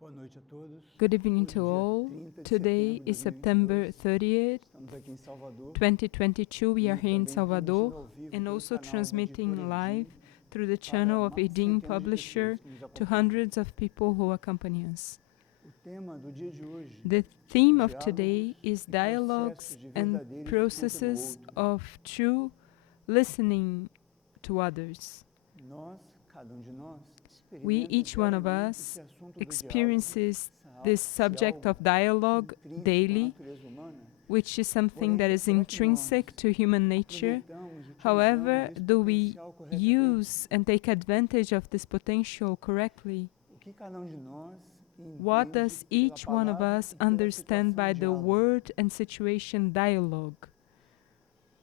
Boa noite a todos. Good evening Hoje, to dia all. 30 de Today setembro is de September 2022. 30th, Estamos aqui em Salvador 2022. We are e here in também Salvador transmitindo ao vivo and pelo also canal da transmitting editora live Irdin through the para channel of Irdin centenas de pessoas Publisher que nos to acompanham. hundreds of people who accompany us. O tema do dia de hoje The é theme of diálogos today is e processos dialogues de and verdadeira escuta do processes outro. of true listening to others. Nós, cada de nós, We, experimenta each one of diariamente us, esse assunto do diálogo, experiences this esse subject algo of dialogue intrínseco à daily, natureza humana. which is something Porém, that is será que nós intrinsic to human nature. aproveitamos, However, utilizamos esse do we potencial corretamente? use and take advantage of this potential correctly? O que cada de nós What entende does pela each one of palavra us e pela understand situação by the diálogo? word and situation dialogue?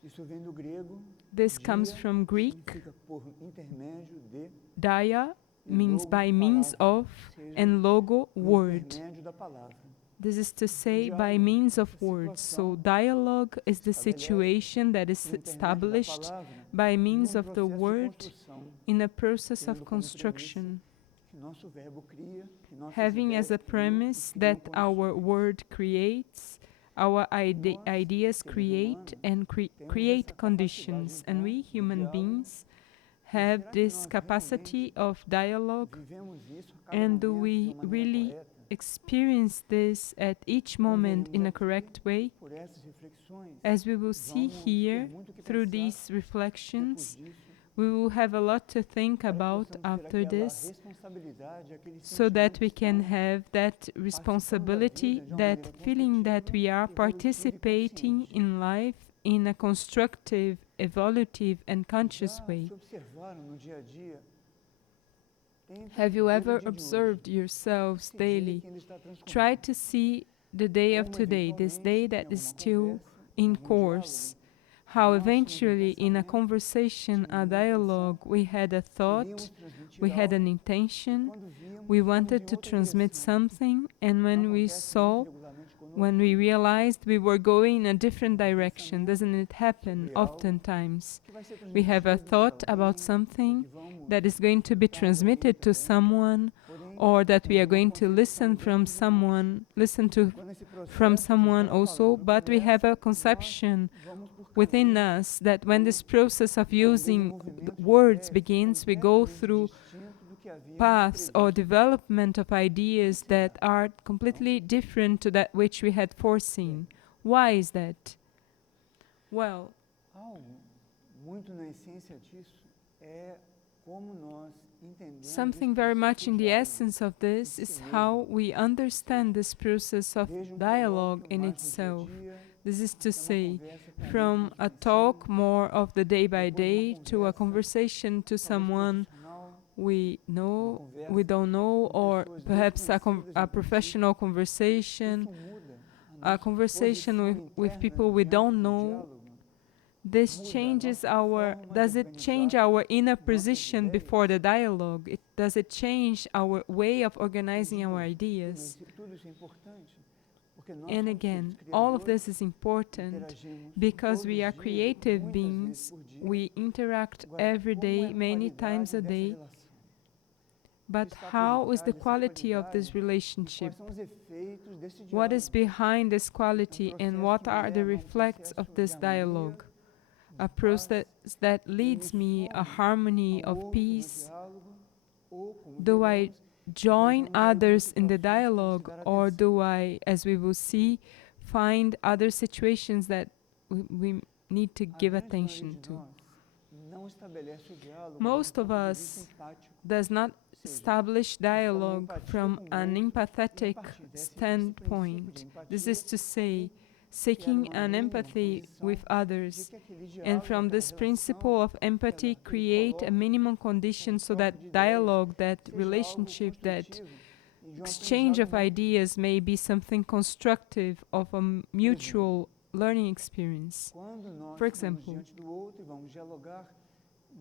Isso vem do grego. This comes Dia from Greek. significa por intermédio de, Dia e means logo, by means palavra, of, seja, and logo, por word. intermédio da palavra. This is to O say by diálogo, means of essa words. So situação dialogue is the estabelece situation that is por intermédio da established palavra by means num of the processo de word construção, in a process tendo of como premissa construction, que nosso verbo cria, que nossas having ideias as a criam, premise e criam that our condições. word creates, our Nós, ideas seres create humanos, and temos create essa conditions, capacidade, and we então, do human diálogo. beings Mas have será que this nós capacity realmente of dialogue, vivemos isso a cada and do momento de we uma maneira really correta? experience this at each moment in a correct way? Por essas reflexões, As we will see vamos here ter muito que through pensar these depois reflections, disso, we will have a lot to think para que about possamos ter after aquela this, responsabilidade, aquele so that sentimento we de can estarmos have that participando da responsibility, vida de uma that maneira feeling that we are construtiva, evolutiva e participating consciente. in life in a constructive, evolutive, and conscious Já way. se observaram no dia a dia? Tentem Have you ver o ever dia de observed hoje, yourselves esse dia daily? que ainda está transcorrendo, Try to see the day of como today, this day eventualmente, em that is alguma still conversa, em in algum course. diálogo, How nós tínhamos eventually, in a pensamento, conversation, a tínhamos dialogue, intenção, we had a thought, queríamos transmitir we had algo, an e intention, quando víamos, we fomos wanted em to outra transmit direção. something, and Não when we acontece muito saw, regularmente conosco? when we realized we were going in a different Um direction. pensamento Doesn't it happen sobre algo oftentimes? que vai ser We have a transmitido thought para about alguém, something que vamos that is going to be escutar de alguém transmitted to também, someone, porém, or that we ainda are não going to listen conscientizamos from antes de nós. someone, listen to Quando esse from processo de someone fala, also, palavra but we have começa, a conception nós vamos por within caminhos us that when this process of ou using desenvolvimento de words ideias begins, we go completamente through distinto do que havíamos paths or previsto. development of ideas será? that are completely different to that which we had foreseen. Why is that? Well, Algo muito na essência disso é como nós entendemos something esse very processo much in de the diálogo essence of this em si is mesmo. how we understand this process of Vejam que dialogue coloque in mais no itself. dia a dia, This is to até uma say, conversa com from alguém que a a gente talk conhecemos, more of the day by depois uma day to a conversa, conversation to talvez someone profissional, we uma know, conversa we don't know, com or pessoas perhaps a desconhecidas no princípio. professional conversation, Isso muda a a nossa conversation posição with interna people we diante don't do know. diálogo. This Muda a changes nossa our, forma de does it change organizar our inner nossas position ideias. before the dialogue? Does it change our way of organizing De our novo, ideas? tudo isso é importante, porque nós And somos again, seres all of criadores, this is important interagimos because todos we are os dias, creative muitas vezes beings. por dia. We interact Agora, every como day, é a many qualidade times a dessa day. relação? But Está por how is detrás the dessa quality of qualidade? this E relationship? quais são os efeitos desse What is diálogo? behind this quality and Processo what que me are the leva a reflects processo of de this harmonia, dialogue? A de paz, process that leads me a harmony ao of outro no peace. diálogo, ou, como Do I veremos, join encontramos alguma others in the situação que temos que dialogue, dar or atenção. do I, as we will see, find other situations that we need to A give grande maioria attention de to? nós não estabelece o diálogo Most de um of ponto de vista us empático. does not Seja, establish dialogue empatia from com o an outro, empathetic e a partir desse princípio standpoint. de empatia, This is to say, criar seeking uma an mínima empathy condição with de others, que aquele diálogo, and from aquela this principle relação, of empathy aquele create a colóquio, minimum condition so that troca de ideias, dialogue, that seja algo relationship, that construtivo e de um exchange of aprendizado mútuo. ideas may be something constructive of a mutual learning experience. Quando nós For estamos example, diante do outro e vamos dialogar,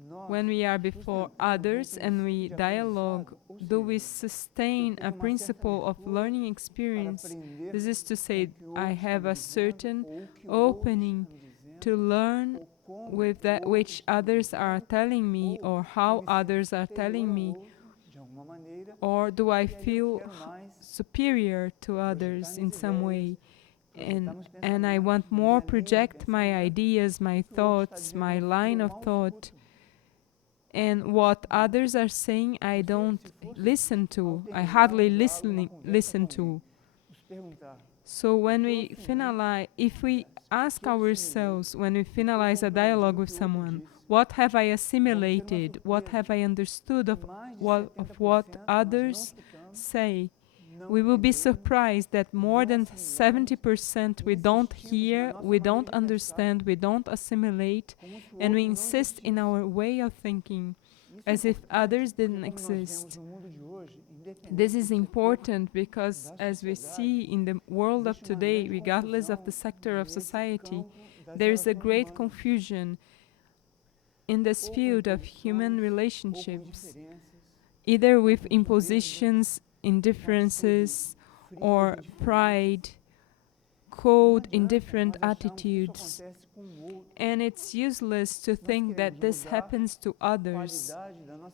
nós when we are before sustentamos others and we princípio de dialogue, aprendizado, ou do we seja, sustain eu tenho a uma principle certa of abertura learning para experience? aprender This is to com say, o que o I outro está have me a dizendo, certain ou o que o outro opening está me dizendo, to learn ou como with o that outro which está me others are dizendo, telling me, ou or eu how me sinto others are superior telling ao me, outro, de alguma maneira, or do I e aí eu feel quero mais superior to others in some way, and I want more project my ideas, my thoughts, my line of thought, and what others are saying I don't listen to. I hardly listen to. So when we finalize, if we ask ourselves, when we finalize a dialogue with someone, what have I assimilated? What have I understood of what others say? We will be surprised that more than 70% we don't hear, we don't understand, we don't assimilate, and we insist in our way of thinking as if others didn't exist. This is important because, as we see in the world of today, regardless of the sector of society, there is a great confusion in this field of human relationships, either with impositions, indifferences, or pride, cold, indifferent attitudes. And it's useless to think that this happens to others.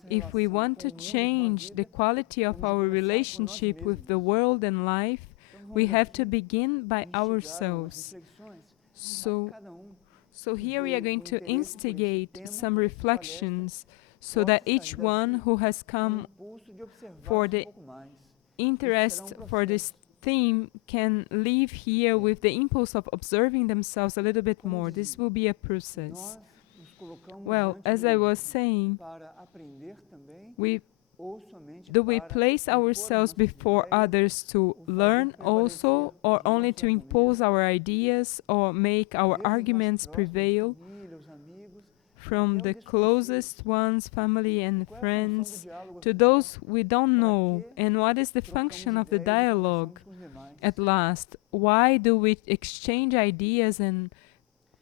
If we want to change the quality of our relationship with the world and life, we have to begin by ourselves. So here we are going to instigate some reflections so that each one who has come for the interest for this theme can leave here with the impulse of observing themselves a little bit more. This will be a process. Well, as I was saying, do we place ourselves before others to learn also, or only to impose our ideas or make our arguments prevail? From the closest ones, family and friends, to those we don't know. And what is the function of the dialogue? At last, why do we exchange ideas and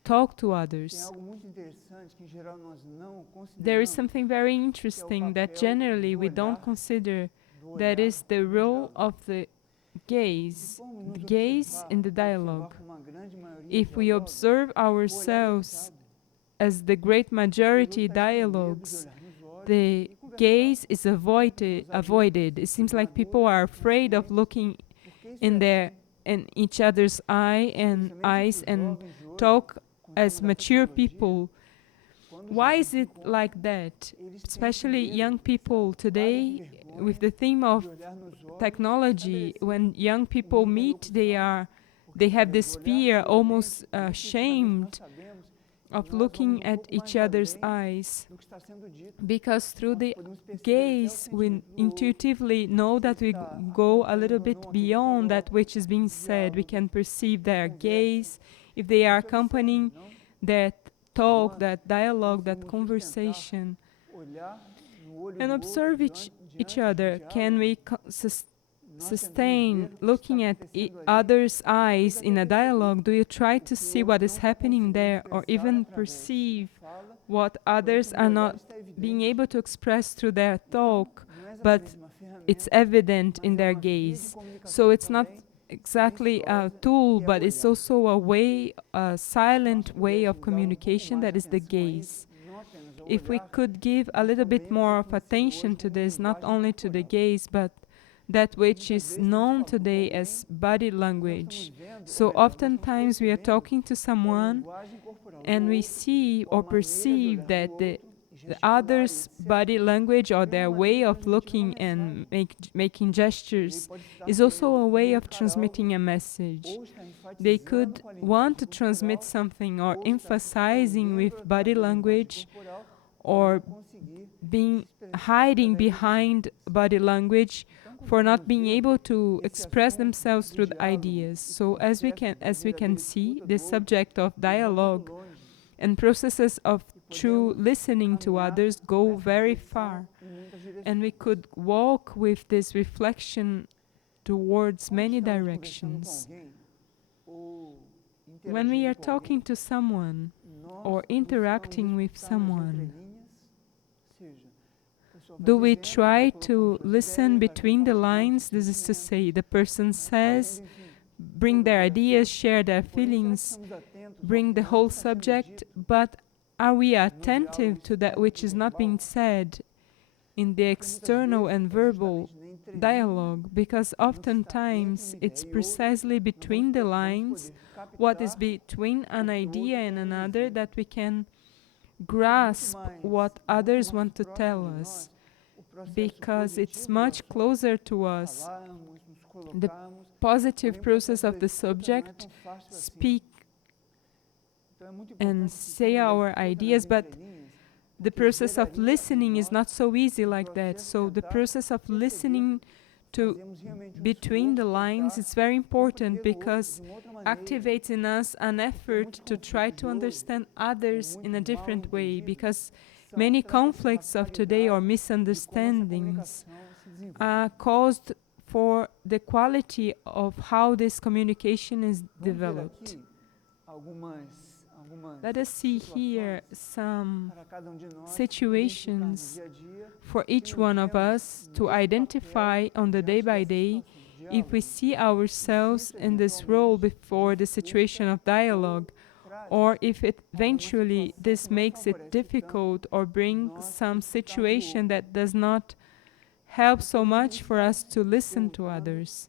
talk to others? There is something very interesting that generally we don't consider, that is the role of the gaze in the dialogue. If we observe ourselves as the great majority dialogues, the gaze is avoided. It seems like people are afraid of looking in each other's eyes and talk as mature people. Why is it like that? Especially young people today, with the theme of technology, when young people meet, they have this fear, almost ashamed of looking at each other's eyes, because through the gaze we intuitively know that we go a little bit beyond that which is being said. We can perceive their gaze, if they are accompanying that talk, that dialogue, that conversation, and observe each other. Can we sustain looking at others' eyes in a dialogue? Do you try to see what is happening there, or even perceive what others are not being able to express through their talk, but it's evident in their gaze? So it's not exactly a tool, but it's also a silent way of communication, that is the gaze. If we could give a little bit more of attention to this, not only to the gaze, but that which is known today as body language. So oftentimes we are talking to someone and we see or perceive that the other's body language or their way of looking and making gestures is also a way of transmitting a message. They could want to transmit something, or emphasizing with body language, or hiding behind body language, for not being able to express themselves through the ideas. So as we can see, the subject of dialogue and processes of true listening to others go very far. And we could walk with this reflection towards many directions. When we are talking to someone or interacting with someone, do we try to listen between the lines? This is to say, the person says, bring their ideas, share their feelings, bring the whole subject, but are we attentive to that which is not being said in the external and verbal dialogue, because oftentimes it's precisely between the lines, what is between an idea and another, that we can grasp what others want to tell us, because it's much closer to us. The positive process of the subject, speak and say our ideas, but the process of listening is not so easy like that. So the process of listening to between the lines is very important, because activates in us an effort to try to understand others in a different way, because many conflicts of today or misunderstandings are caused for the quality of how this communication is developed. Let us see here some situations for each one of us to identify on the day by day if we see ourselves in this role before the situation of dialogue, or if eventually this makes it difficult or brings some situation that does not help so much for us to listen to others.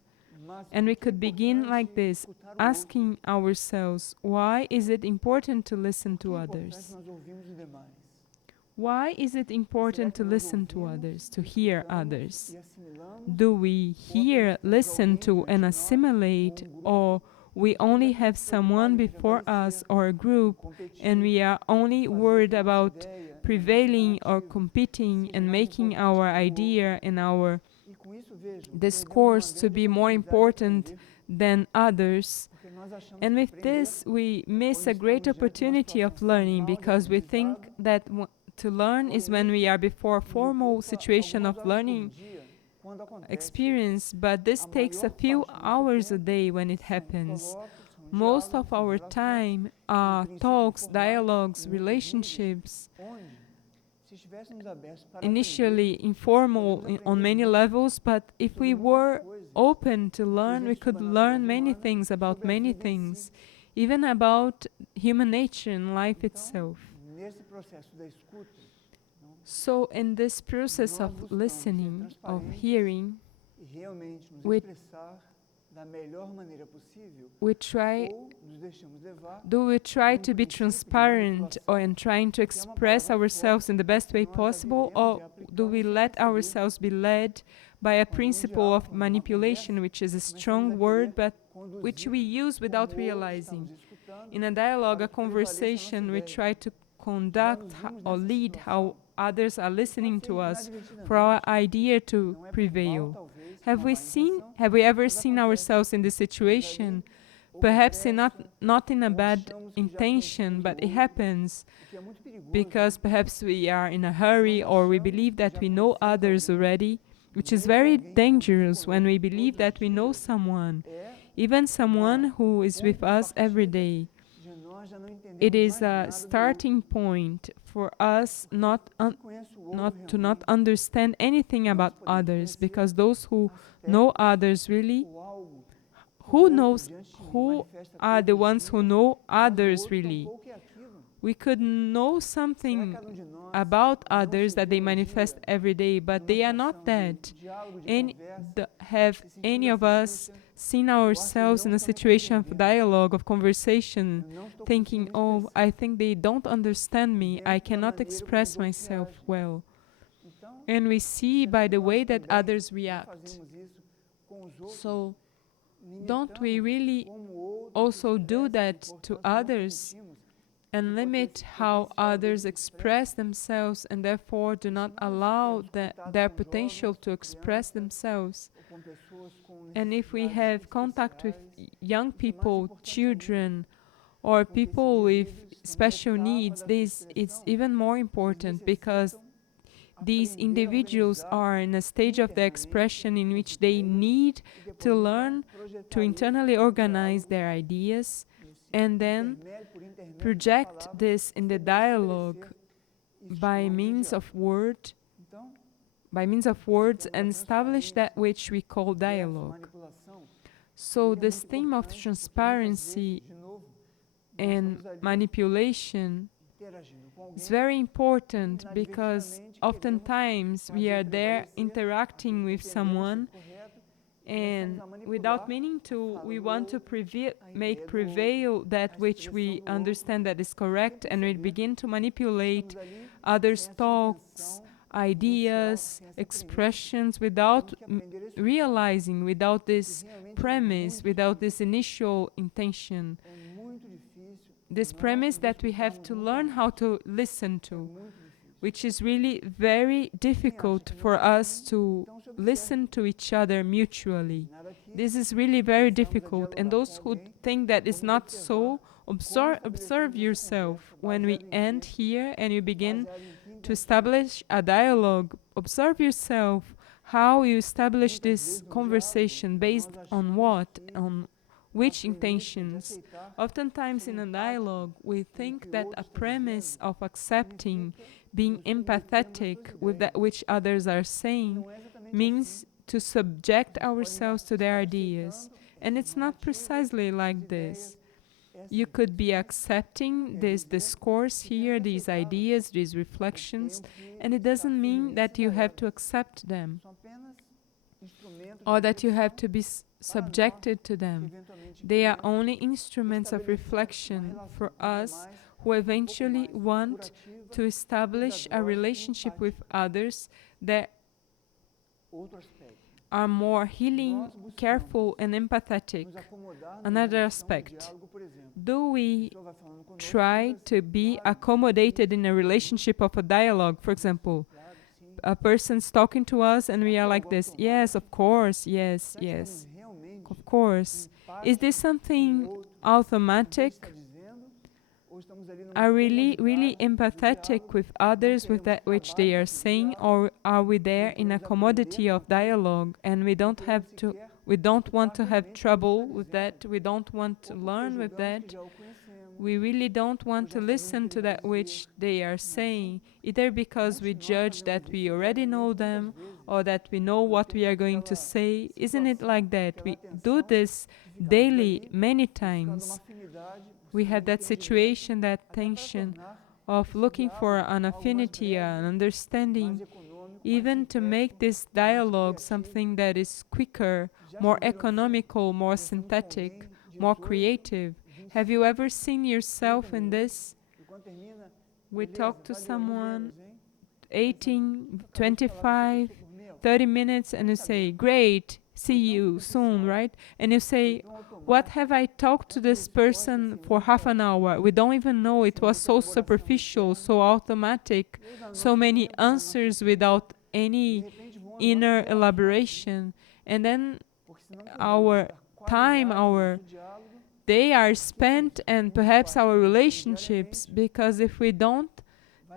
And we could begin like this, asking ourselves, why is it important to listen to others? Why is it important to listen to others, to hear others? Do we hear, listen to, and assimilate, or we only have someone before us or a group, and we are only worried about prevailing or competing and making our idea and our discourse to be more important than others? And with this, we miss a great opportunity of learning, because we think that to learn is when we are before a formal situation of learning experience, but this takes a few hours a day when it happens. Most of our time are talks, dialogues, relationships, initially informal on many levels, but if we were open to learn, we could learn many things about many things, even about human nature and life itself. So in this process of listening, of hearing, we try to be transparent or in trying to express ourselves in the best way possible, or do we let ourselves be led by a principle of manipulation, which is a strong word, but which we use without realizing? In a dialogue, a conversation, we try to conduct or lead how others are listening to us for our idea to prevail. Have we ever seen ourselves in this situation? Perhaps not in a bad intention, but it happens because perhaps we are in a hurry, or we believe that we know others already, which is very dangerous when we believe that we know someone, even someone who is with us every day. It is a starting point for us not understand anything about others, because those who know others really, who are the ones who know others really? We could know something about others that they manifest every day, but they are not that. Have any of us seen ourselves in a situation of dialogue, of conversation, thinking, oh, I think they don't understand me, I cannot express myself well. And we see by the way that others react. So, don't we really also do that to others and limit how others express themselves, and therefore do not allow their potential to express themselves? And if we have contact with young people, children, or people with special needs, this is even more important, because these individuals are in a stage of their expression in which they need to learn to internally organize their ideas and then project this in the dialogue by means of words, and establish that which we call dialogue. So this theme of transparency and manipulation It's very important because oftentimes we are there interacting with someone and without meaning to, we want to make prevail that which we understand that is correct, and we begin to manipulate others' thoughts, ideas, expressions without realizing, without this premise, without this initial intention. This premise that we have to learn how to listen to, which is really very difficult for us to listen to each other mutually. This is really very difficult, and those who think that is not so, observe yourself. When we end here and you begin to establish a dialogue, observe yourself how you establish this conversation based on what, on which intentions. Oftentimes in a dialogue, we think that a premise of accepting, being empathetic with that which others are saying, means to subject ourselves to their ideas. And it's not precisely like this. You could be accepting this discourse here, these ideas, these reflections, and it doesn't mean that you have to accept them or that you have to be subjected to them. They are only instruments of reflection for us who eventually want to establish a relationship with others that are more healing, careful, and empathetic. Another aspect. Do we try to be accommodated in a relationship of a dialogue? For example, a person's talking to us and we are like this, yes, of course, yes, yes, of course. Is this something automatic? Are we really empathetic with others, with that which they are saying, or are we there in a commodity of dialogue and we don't want to have trouble with that, we don't want to learn with that, we really don't want to listen to that which they are saying, either because we judge that we already know them or that we know what we are going to say? Isn't it like that? We do this daily, many times. We have that situation, that tension of looking for an affinity, an understanding, even to make this dialogue something that is quicker, more economical, more synthetic, more creative. Have you ever seen yourself in this? We talk to someone 18, 25, 30 minutes and you say, great, see you soon, right? And you say, what have I talked to this person for half an hour? We don't even know. It was so superficial, so automatic, so many answers without any inner elaboration. And then our time, they are spent, and perhaps our relationships, because if we don't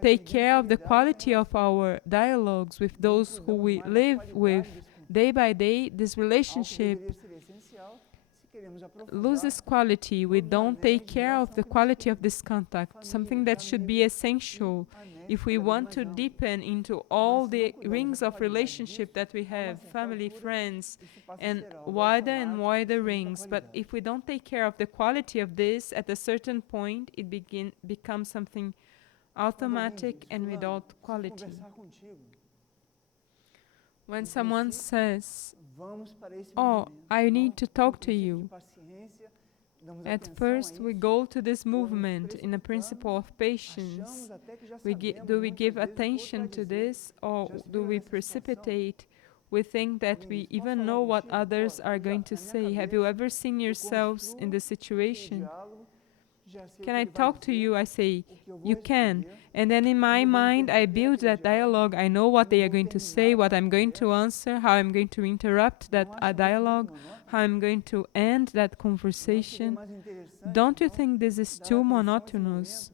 take care of the quality of our dialogues with those who we live with day by day, this relationship loses quality. We don't take care of the quality of this contact, something that should be essential if we want to deepen into all the rings of relationship that we have, family, friends, and wider rings. But if we don't take care of the quality of this, at a certain point, it becomes something automatic and without quality. When someone says, oh, I need to talk to you, at first we go to this movement in a principle of patience. Do we give attention to this, or do we precipitate? We think that we even know what others are going to say. Have you ever seen yourselves in this situation? Can I talk to you? I say, you can. And then in my mind, I build that dialogue. I know what they are going to say, what I'm going to answer, how I'm going to interrupt that dialogue, how I'm going to end that conversation. Don't you think this is too monotonous,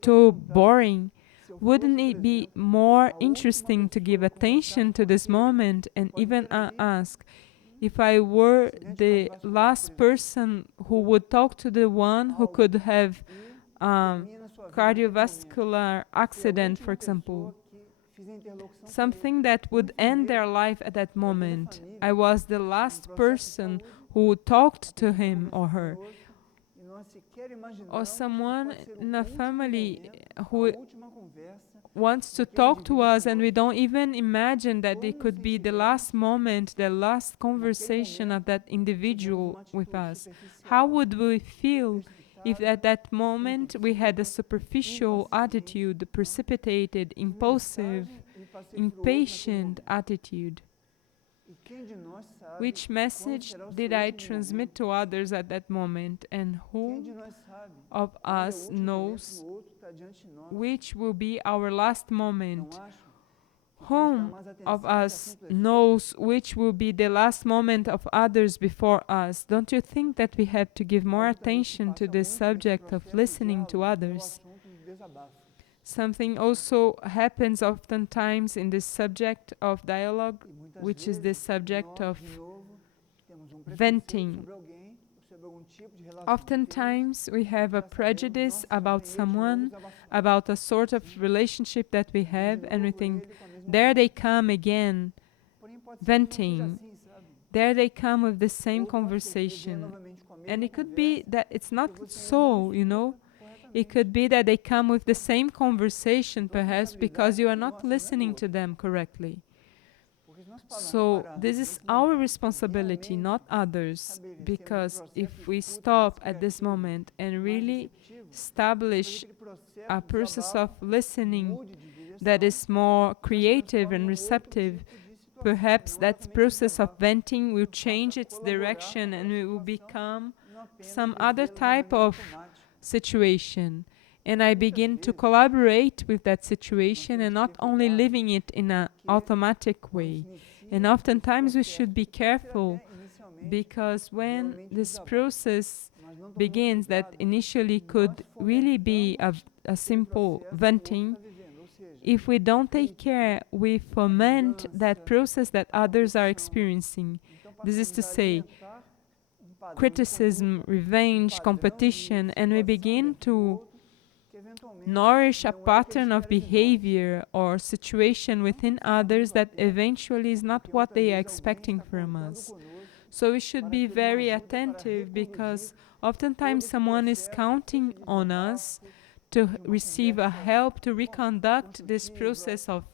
too boring? Wouldn't it be more interesting to give attention to this moment and even ask, if I were the last person who would talk to the one who could have cardiovascular accident, for example, something that would end their life at that moment. I was the last person who talked to him or her. or someone in a family who wants to talk to us and we don't even imagine that it could be the last moment, the last conversation of that individual with us. How would we feel if at that moment we had a superficial attitude, precipitated, impulsive, impatient attitude? Which message did I transmit to others at that moment, and who of us knows which will be our last moment? Whom of us knows which will be the last moment of others before us? Don't you think that we have to give more attention to this subject of listening to others? Something also happens oftentimes in this subject of dialogue, which is the subject of venting. Oftentimes we have a prejudice about someone, about a sort of relationship that we have, and we think, there they come again, venting. There they come with the same conversation. And it could be that it's not so, you know. It could be that they come with the same conversation, perhaps because you are not listening to them correctly. So this is our responsibility, not others, because if we stop at this moment and really establish a process of listening that is more creative and receptive, perhaps that process of venting will change its direction and it will become some other type of situation. And I begin to collaborate with that situation and not only living it in an automatic way. And oftentimes we should be careful, because when this process begins that initially could really be a simple venting, if we don't take care, we foment that process that others are experiencing. This is to say, criticism, revenge, competition, and we begin to nourish a pattern of behavior or situation within others that eventually is not what they are expecting from us. So we should be very attentive, because oftentimes someone is counting on us to receive a help to reconduct this process of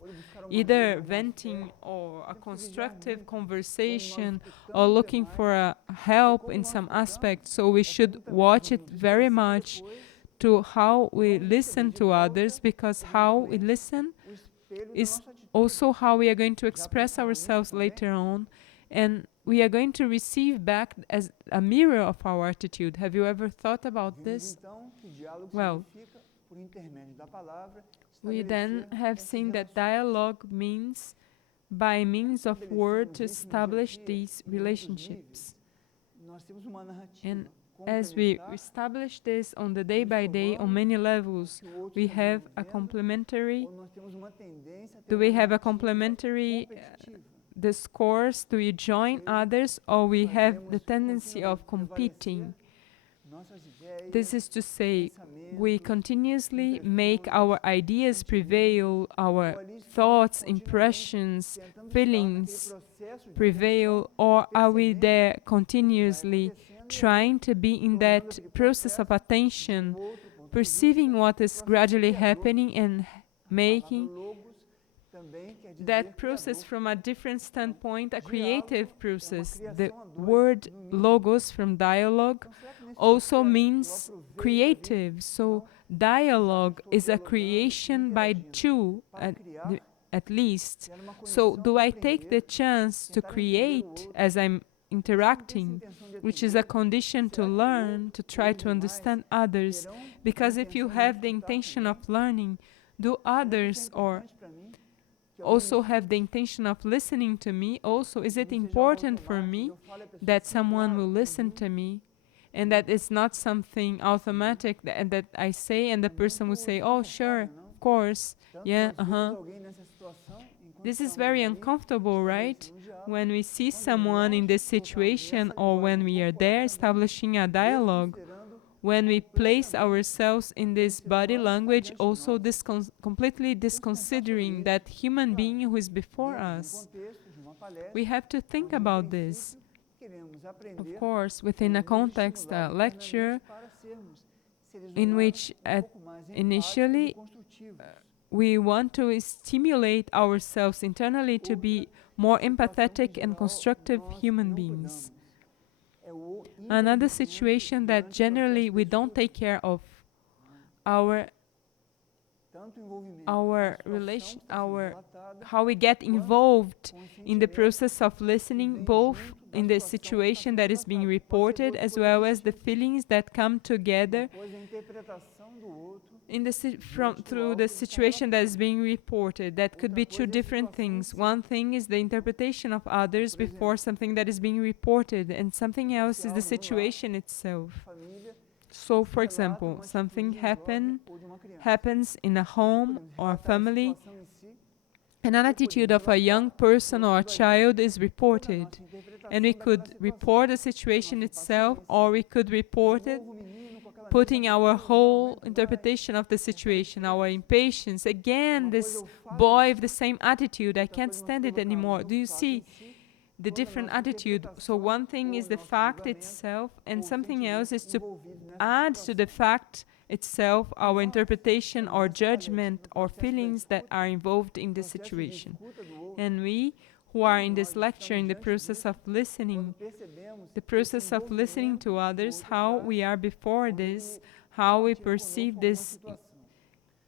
either venting or a constructive conversation or looking for a help in some aspect. So we should watch it very much to how we listen to others, because how we listen is also how we are going to express ourselves later on, and we are going to receive back as a mirror of our attitude. Have you ever thought about this? Well, we then have seen that dialogue means by means of word to establish these relationships. And as we establish this on the day by day on many levels, we have a complementary discourse? Do we join others, or we have the tendency of competing? This is to say, we continuously make our ideas prevail, our thoughts, impressions, feelings prevail, or are we there continuously trying to be in that process of attention, perceiving what is gradually happening and making that process from a different standpoint a creative process? The word logos from dialogue also means creative. So dialogue is a creation by two at least. So do I take the chance to create as I'm interacting, which is a condition to learn, to try to understand others? Because if you have the intention of learning, do others or also have the intention of listening to me? Also, is it important for me that someone will listen to me, and that it's not something automatic that I say and the person will say, oh sure, of course, yeah, This is very uncomfortable, right? When we see someone in this situation, or when we are there establishing a dialogue, when we place ourselves in this body language, also completely disconsidering that human being who is before us. We have to think about this. Of course, within a context, a lecture, in which initially we want to stimulate ourselves internally to be more empathetic and constructive human beings. Another situation that generally we don't take care of our relation, how we get involved in the process of listening, both in the situation that is being reported as well as the feelings that come together in through the situation that is being reported. That could be two different things. One thing is the interpretation of others before something that is being reported, and something else is the situation itself. So, for example, something happens in a home or a family, and an attitude of a young person or a child is reported. And we could report the situation itself, or we could report it putting our whole interpretation of the situation, our impatience. Again, this boy with the same attitude, I can't stand it anymore. Do you see the different attitude? So one thing is the fact itself, and something else is to add to the fact itself our interpretation or judgment or feelings that are involved in the situation. And we who are in this lecture, in the process of listening to others, how we are before this, how we perceive this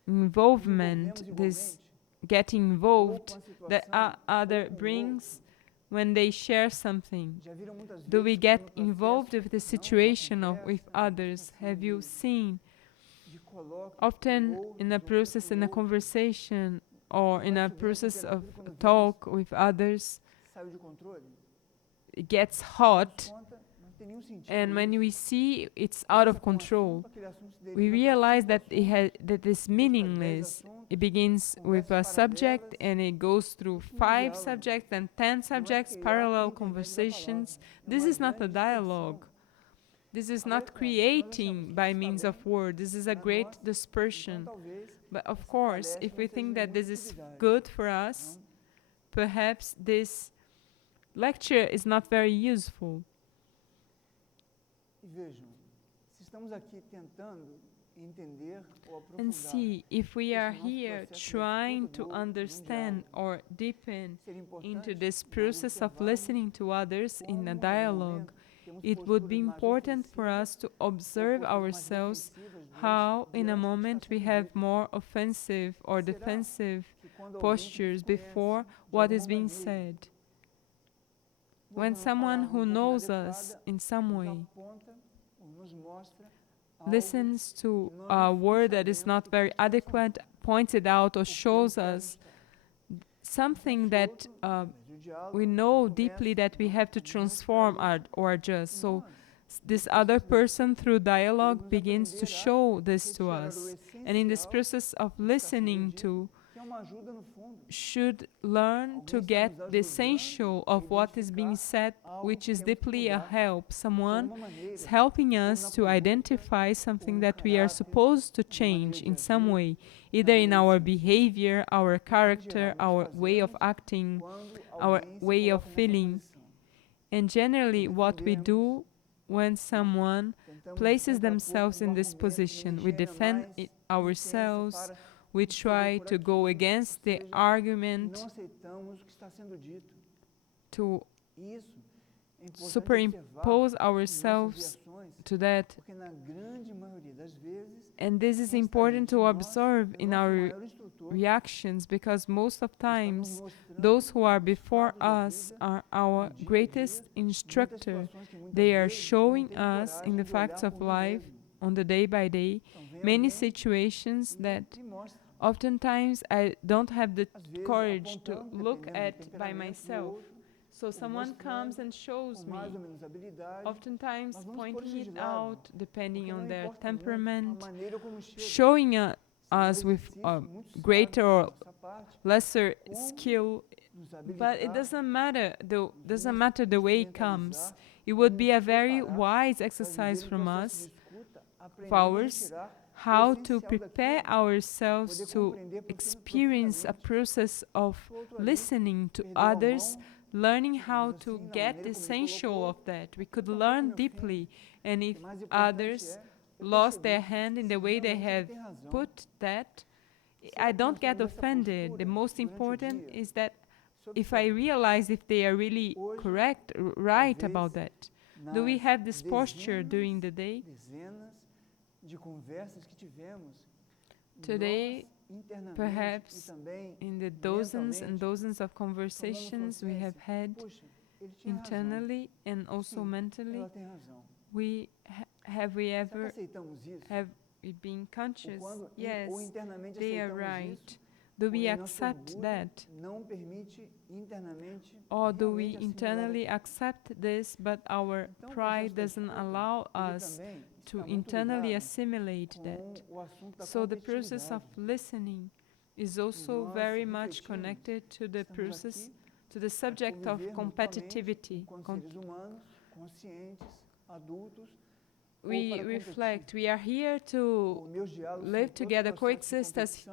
involvement, this getting involved that other brings when they share something. Do we get involved with the situation with others? Have you seen? Often in a process, in a conversation, or in a process of talk with others, it gets hot, and when we see it's out of control, we realize that that is meaningless. It begins with a subject and it goes through 5 subjects and 10 subjects, parallel conversations. This is not a dialogue. This is not creating by means of words. This is a great dispersion. But of course, if we think that this is good for us, perhaps this lecture is not very useful. And see, if we are here trying to understand or deepen into this process of listening to others in a dialogue, it would be important for us to observe ourselves how in a moment we have more offensive or defensive postures before what is being said. When someone who knows us in some way listens to a word that is not very adequate, points it out, or shows us something that we know deeply that we have to transform or adjust. So this other person, through dialogue, begins to show this to us. And in this process of listening to, should learn to get the essential of what is being said, which is deeply a help. Someone is helping us to identify something that we are supposed to change in some way, either in our behavior, our character, our way of acting, our way of feeling. And generally, what we do when someone places themselves in this position, we defend ourselves, we try to go against the argument, to superimpose ourselves to that. And this is important to observe in our reactions, because most of times those who are before us are our greatest instructor. They are showing us in the facts of life, on the day by day, many situations that oftentimes I don't have the courage to look at by myself. So someone comes and shows me, oftentimes pointing it out depending on their temperament, showing us with greater or lesser skill, but it doesn't matter the way it comes. It would be a very wise exercise from us, of ours, how to prepare ourselves to experience a process of listening to others learning how to get the essential of that. We could learn deeply, and if others lost their hand in the way they have put that, I don't get offended. The most important is that if I realize if they are really correct, right about that. Do we have this posture during the day? Today, perhaps in the dozens and dozens of conversations we have had internally and also mentally, have we ever have we been conscious? Yes, they are right. Do we accept that? Or do we internally accept this, but our pride doesn't allow us to internally assimilate that? So the process of listening is also very much connected to the process, to the subject of competitivity. We reflect, we are here to live together, coexist as...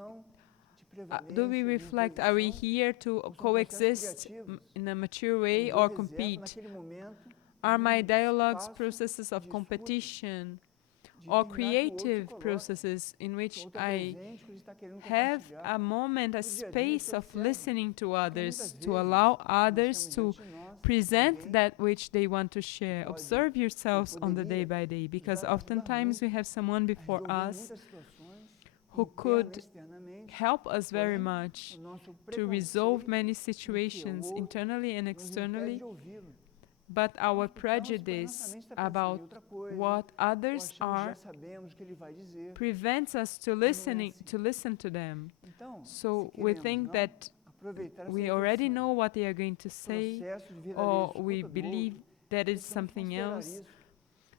do we reflect, are we here to coexist in a mature way or compete? Are my dialogues processes of competition or creative processes in which I have a moment, a space of listening to others, to allow others to present that which they want to share? Observe yourselves on the day by day, because oftentimes we have someone before us who could help us very much to resolve many situations internally and externally, but our prejudice about what others are prevents us to listen to them. So we think that we already know what they are going to say, or we believe that is something else.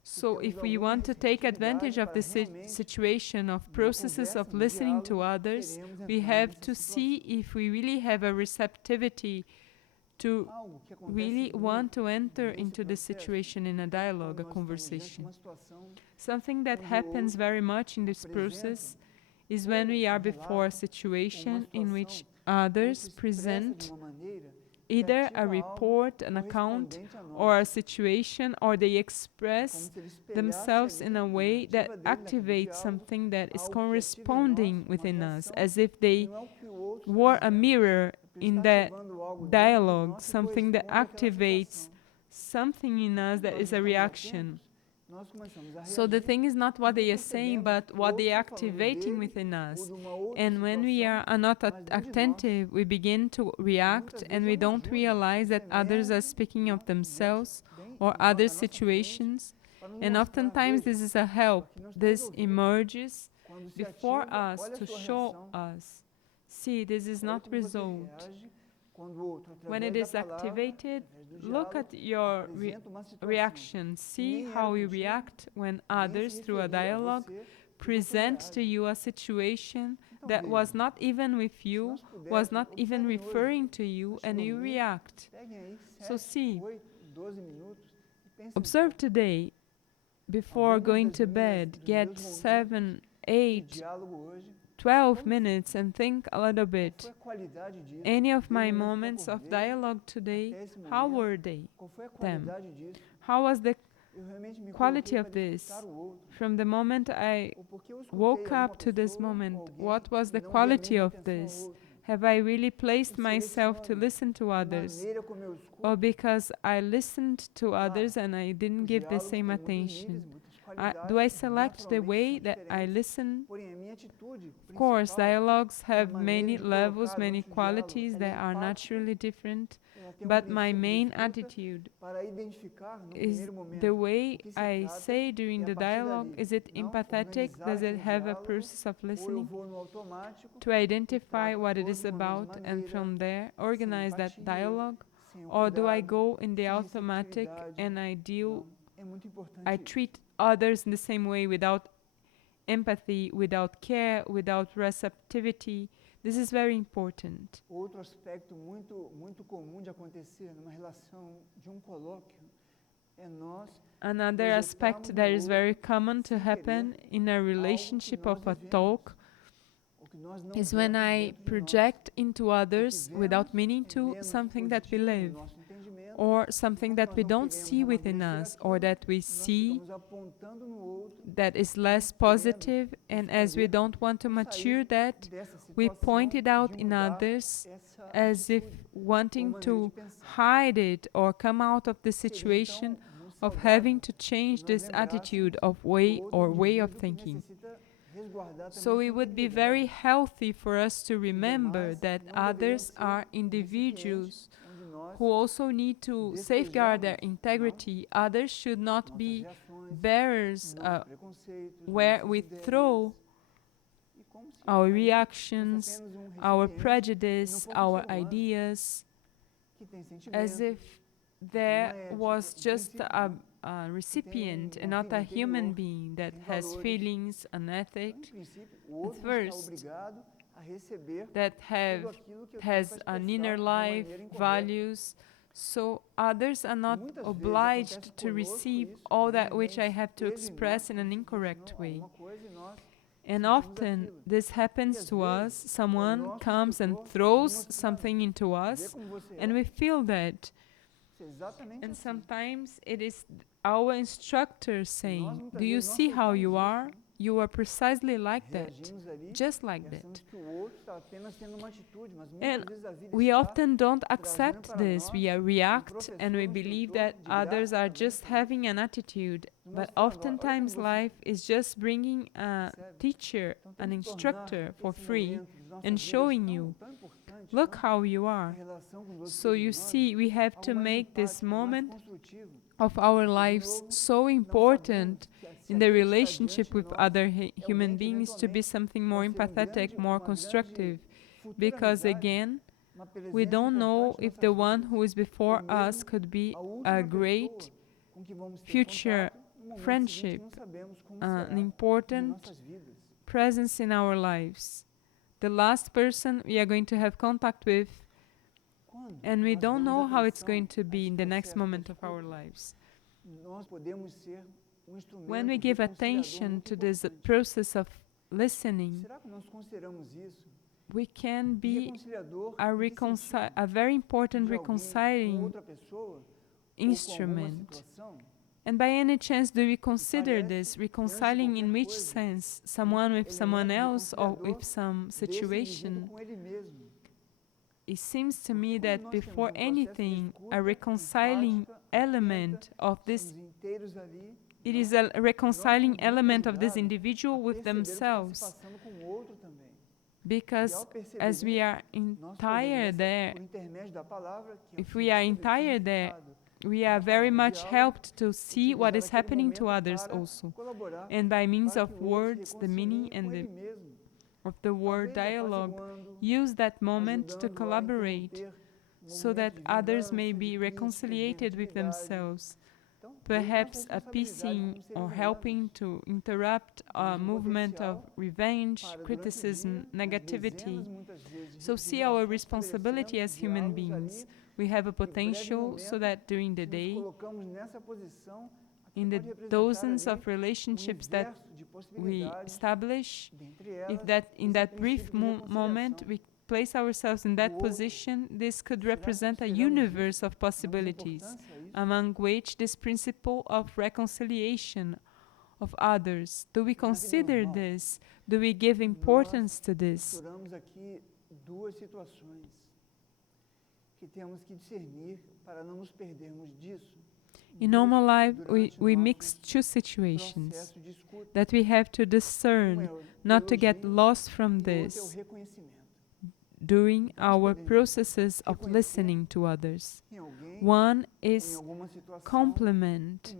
So if we want to take advantage of the situation of processes of listening to others, we have to see if we really have a receptivity to really want to enter into the situation in a dialogue, a conversation. Something that happens very much in this process is when we are before a situation in which others present either a report, an account, or a situation, or they express themselves in a way that activates something that is corresponding within us, as if they were a mirror in that dialogue, something that activates something in us that is a reaction. So the thing is not what they are saying, but what they are activating within us. And when we are not attentive, we begin to react, and we don't realize that others are speaking of themselves or other situations. And oftentimes this is a help. This emerges before us to show us, see, this is not resolved. When it is activated, look at your reaction. See how you react when others, through a dialogue, present to you a situation that was not even with you, was not even referring to you, and you react. So see, observe today, before going to bed, get 7, 8, 12 minutes and think a little bit. Any of my moments of dialogue today, how were they? Them? How was the quality of this? From the moment I woke up to this moment, what was the quality of this? Have I really placed myself to listen to others? Or because I listened to others and I didn't give the same attention? Do I select the way that I listen? Of course, dialogues have many levels, many qualities that are naturally different, but my main attitude is the way I say during the dialogue. Is it empathetic? Does it have a process of listening? To identify what it is about and from there organize that dialogue? Or do I go in the automatic and I treat others in the same way, without empathy, without care, without receptivity? This is very important. Outro aspecto muito comum de acontecer numa relação de colóquio é nós. Another aspect that is very common to happen in a relationship of a talk is when I project into others, without meaning to, something that we live. or something that we don't see within us, or that we see that is less positive, and as we don't want to mature that, we point it out in others as if wanting to hide it or come out of the situation of having to change this attitude of way of thinking. So it would be very healthy for us to remember that others are individuals who also need to safeguard their integrity. Others should not be bearers where we throw our reactions, our prejudice, our ideas, as if there was just a recipient and not a human being that has feelings, an ethic, and first, that has an inner life, values. So others are not obliged to receive all that which I have to express in an incorrect way. And often this happens to us. Someone comes and throws something into us, and we feel that. And sometimes it is our instructor saying, "Do you see how you are? You are precisely like that, just like that." And we often don't accept this. We react and we believe that others are just having an attitude. But oftentimes life is just bringing a teacher, an instructor for free and showing you, "Look how you are." So you see, we have to make this moment of our lives so important in the relationship with other human beings to be something more empathetic, more constructive. Because again, we don't know if the one who is before us could be a great future friendship, an important presence in our lives. The last person we are going to have contact with, and we don't know how it's going to be in the next moment of our lives. When we give attention to this process of listening, we can be a very important reconciling instrument. And by any chance, do we consider this reconciling in which sense? Someone with someone else or with some situation? It seems to me that before anything, a reconciling element of this, it is a reconciling element of this individual with themselves. Because as we are entire there, if we are entire there, we are very much helped to see what is happening to others also. And by means of words, the meaning of the word dialogue, use that moment to collaborate so that others may be reconciliated with themselves. Perhaps appeasing or helping to interrupt a movement of revenge, criticism, negativity. So see our responsibility as human beings. We have a potential so that during the day, in the dozens of relationships that we establish, if that in that brief moment we place ourselves in that position, this could represent a universe of possibilities, among which this principle of reconciliation of others. Do we consider this? Do we give importance to this? In normal life, we mix two situations that we have to discern, not to get lost from this during our processes of listening to others. One is compliment,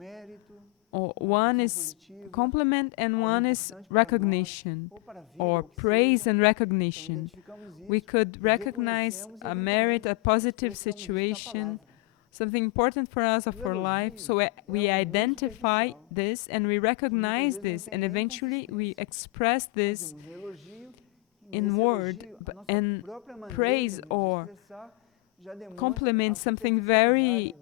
or one is compliment and one is recognition, or praise and recognition. We could recognize a merit, a positive situation, something important for us of our life, so we identify this and we recognize this, and eventually we express this in word and praise or compliment something very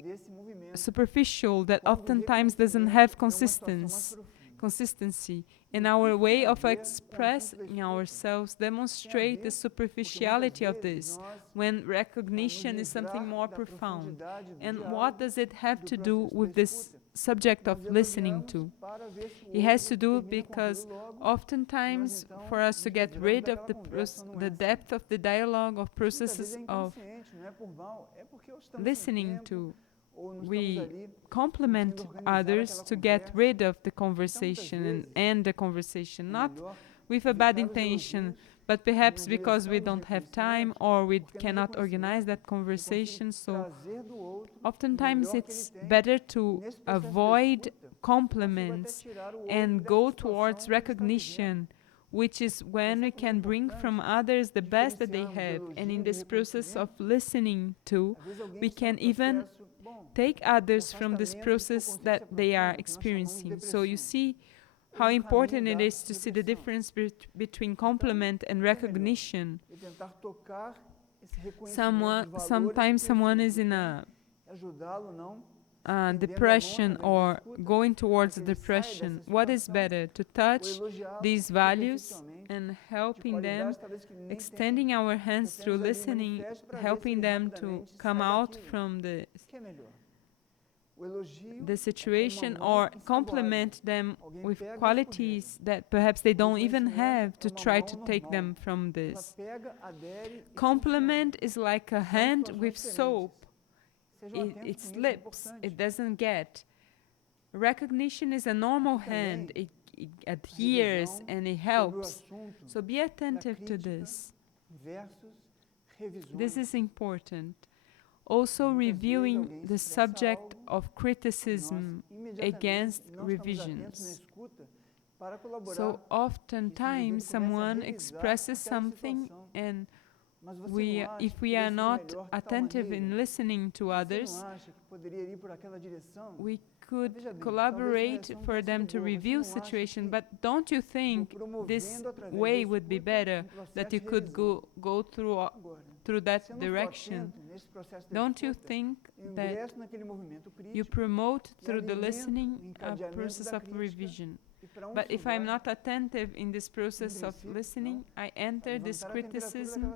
superficial that oftentimes doesn't have consistency. consistency, and our way of expressing ourselves demonstrate the superficiality of this, when recognition is something more profound. And what does it have to do with this subject of listening to? It has to do because oftentimes for us to get rid of the depth of the dialogue, of processes of listening to, we compliment others to get rid of the conversation and end the conversation, not with a bad intention, but perhaps because we don't have time or we cannot organize that conversation. So oftentimes it's better to avoid compliments and go towards recognition, which is when we can bring from others the best that they have. And in this process of listening to, we can even take others from this process that they are experiencing. So you see how important it is to see the difference between compliment and recognition. Sometimes someone is in a depression or going towards depression. What is better, to touch these values and helping them, extending our hands through listening, helping them to come out from the situation, or compliment them with qualities that perhaps they don't even have, to try to take them from this. Compliment is like a hand with soap. It slips, it doesn't get. Recognition is a normal hand, it adheres and it helps. So be attentive to this. This is important. Also reviewing the subject of criticism against revisions. So oftentimes someone expresses something, and if we are not attentive in listening to others, we could collaborate for them to review situation. But don't you think this way would be better, that you could go through that direction? Don't you think that you promote through the listening a process of revision? But if I'm not attentive in this process of listening, I enter this criticism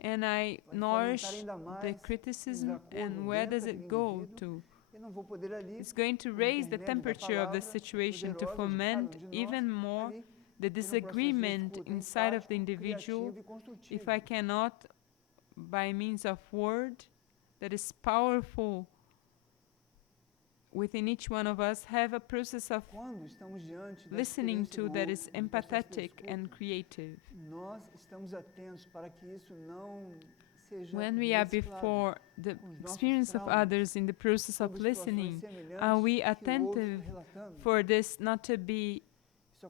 and I nourish the criticism, and where does it go to? It's going to raise the temperature of the situation, to foment even more the disagreement inside of the individual, if I cannot, by means of word that is powerful within each one of us, have a process of listening to that is empathetic and creative. When we are before the experience of others in the process of listening, are we attentive for this not to be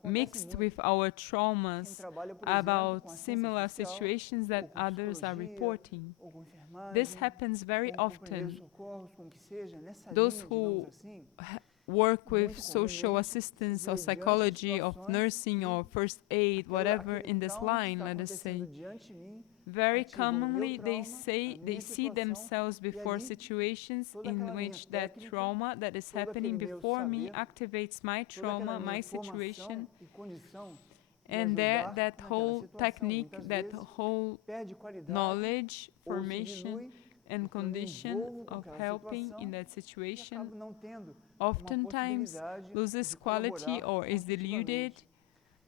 mixed with our traumas about similar situations that others are reporting? This happens very often. Those who work with social assistance or psychology of nursing or first aid, whatever in this line, let us say, very commonly they see themselves before situations in which that trauma that is happening before me activates my trauma, my situation, and that whole technique, that whole knowledge, formation and condition of helping in that situation oftentimes loses quality or is diluted,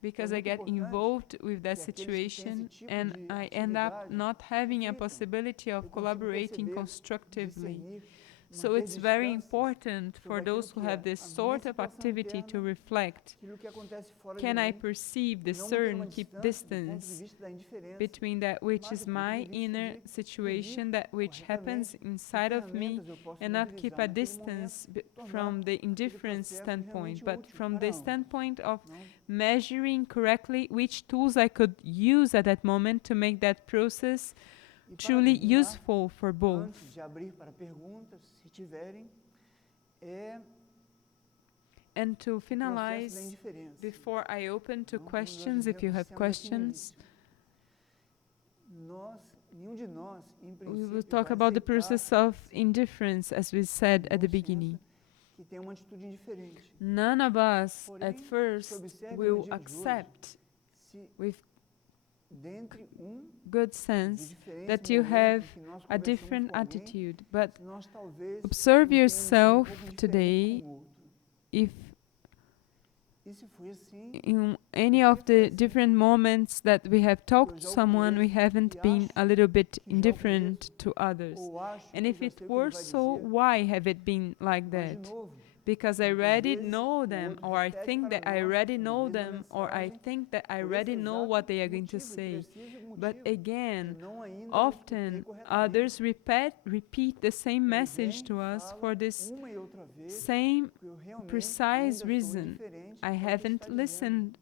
because I get involved with that situation and I end up not having a possibility of collaborating constructively. So it's very important for those who have this sort of activity to reflect. Can I perceive, discern, keep distance between that which is my inner situation, that which happens inside of me, and not keep a distance from the indifference standpoint, but from the standpoint of measuring correctly which tools I could use at that moment to make that process truly useful for both. And to finalize, before I open to questions, if you have questions, we will talk about the process of indifference, as we said at the beginning. tem uma atitude indiferente. None of us at Porém, first se observe no will dia de hoje, accept se with dentre good de sense diferentes that you momentos have que nós a conversamos different com alguém, attitude. But se nós talvez observe não tenhamos sido yourself pouco indiferente today com o outro. if E se foi assim, in any of the different moments that we have talked to someone, we haven't been a little bit indifferent to others. ou acho And que if já it sei o que ele were vai so, dizer, why have it been like mas de that? novo, Because I muitas already vezes know o them, outro or I repete think para that I nós already uma know mesma them, or I mensagem think that I por already esse know exato what they are going to motivo, say. preciso But motivo, again, e não ainda o escutei often corretamente. others repeat the same Ele message vem, to us fala for this uma e outra vez, same que eu realmente precise ainda estou reason. indiferente I ao que ele haven't está dizendo. listened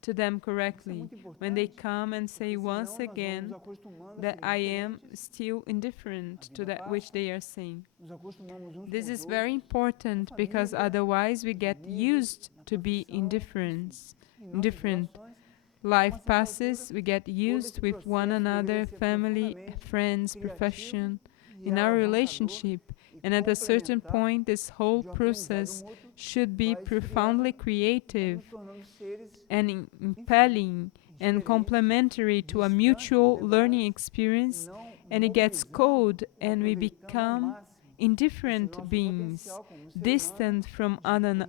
to them Isso é correctly. muito When they importante, come and say porque once senão nós vamos again nos acostumando a that ser I am indiferentes, still indifferent a to vida that which passa, they are saying. nos acostumamos uns This com os is very outros, important na because família, otherwise we nos get amigos, used na to be profissão, enfim, indifferent. em nossas relações. E a Life uma certa passes, altura, we get todo used esse with one processo another, deveria ser family, profundamente friends, criativo profession, e in our alavancador relationship. e And at a certain complementar point, this whole de um aprendizado process mútuo should be vai profoundly esfriando e creative vamos nos tornando seres, and enfim, impelling and diferentes, complementary to a distantes mutual demais learning e experience, não and it gets mobilizando cold, ou and we aproveitando ao become máximo esse indifferent nosso beings, potencial como ser humano distant from de,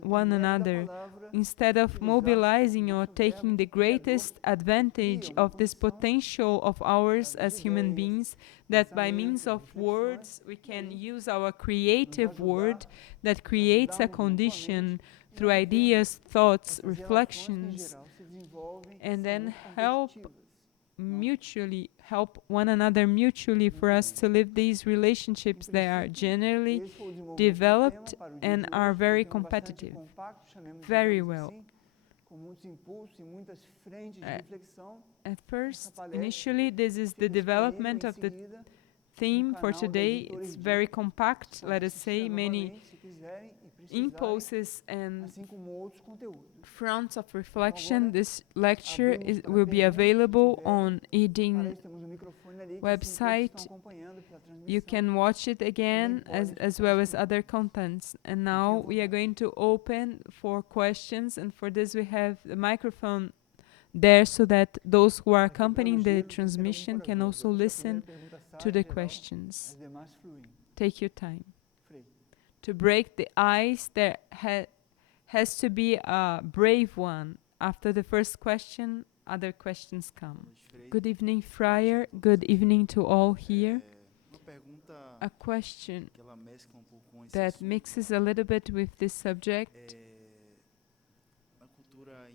one em mérito da another, palavra, instead of utilizar mobilizing o or nosso taking verbo the criador greatest que advantage cria uma of this condição potential of ours das as human ideias, beings, that by means pensamentos, of reflexões, words we e can aí use our nos creative word ajudar, that creates a ajudarmos condition mutuamente e through a vivermos ideas, thoughts, essas relações que em reflections, geral se desenvolvem e and são then muito help competitivas. mutually help one another mutually for us to live these relationships that are generally Esse foi o desenvolvimento do developed tema para o dia and de are hoje, very um tema bastante competitive. compacto, chamemos, Very digamos well. assim, com muitos impulsos e muitas frentes de Uh, reflexão. At first, palestra initially, this is the Fica disponível development em of the seguida theme no for canal da today. editora It's Irdin, very compact, pode let us assistir say, many novamente, se quiserem e precisarem, impulses and assim como outros conteúdos. fronts of Então reflection. agora This lecture abrimos para will be perguntas, se available tiverem. on Para Irdin isso temos um microfone ali que assim todos website. estão acompanhando pela transmissão. You can watch it again podem as ficar well as escutando. other contents. And Fiquem à now we are vontade. going to open for questions, and for this we have the microphone there so that those who are Aqui para accompanying o the giro, terceiro transmission can corajoso. also Deixa a listen primeira pergunta to the geral, questions. as demais fluem. Take your time. Frei. To break the ice, there has to be a brave one. After the first question, other questions come. Good evening, Friar. Good evening to all here. A question that mixes a little bit with this subject.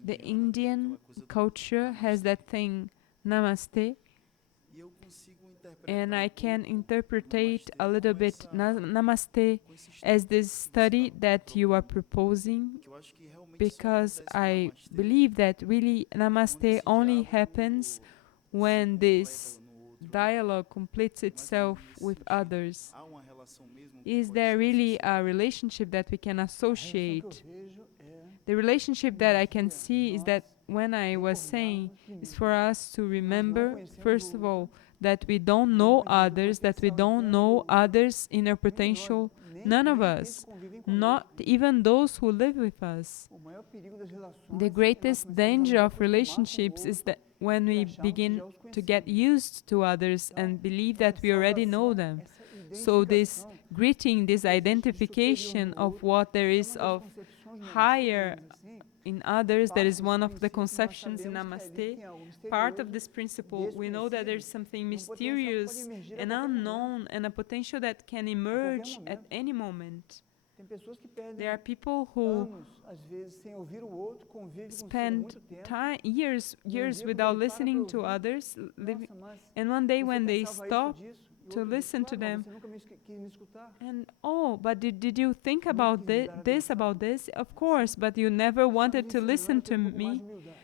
The Indian culture has that thing, namaste, and I can interpret a little bit namaste as this study that you are proposing, because I believe that really namaste only happens when this dialogue completes itself with others. Is there really a relationship that we can A relação associate? que eu vejo The relationship that I can see is that when I was saying is for us to remember, first of all, that we don't know others, that we don't know others' inner potential, none of us, not even those who live with us. o maior perigo das relações The é nós greatest começarmos a danger nos of acostumar com o relationships is outro that when we acharmos que begin já os to get conhecemos. used to others and believe that we already know them. So this identificação greeting, this que existe de identification superior no of outro what there é is uma das of concepções no higher Namaste, digamos assim, in others, that parte is desse one of the princípio que nós conceptions in sabemos que ali Namaste. tem algo Part of misterioso, this principle, we know that there's something e um potencial que pode mysterious emergir a and qualquer unknown and a potential that can emerge at momento. any moment. Tem pessoas que perdem There are people who anos, às vezes, sem ouvir o outro, convivem consigo há spend muito tempo. years dia, quando without ele para listening pra to ouvir, others, Nossa, mas and one day você when they pensava stop isso disso? E o to outro diz, listen to claro, them, mas você nunca quis me escutar. and oh, but did you think Nunca about quis me dar this atenção. about this? Of course, but you never Só wanted nos to ensinando a listen ter to pouco mais me. de humildade.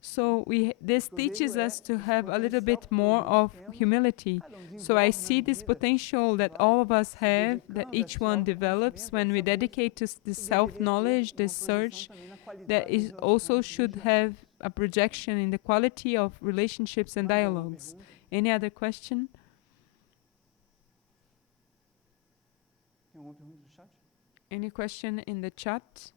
So this O que eu teaches vejo é us to esse have a little potencial bit que more todos nós of temos, humility. cada So I desenvolve see na this vida, potential that vai all of us se have, that dedicando a each esse one develops autoconhecimento, when we essa busca, dedicate to this que deveria self-knowledge, ter this uma projeção search, também na qualidade that das is also relações should vigilantes. have a projection in the quality of relationships and Mais alguma dialogues. pergunta? Any other question? Tem alguma pergunta no chat? Any question in the chat?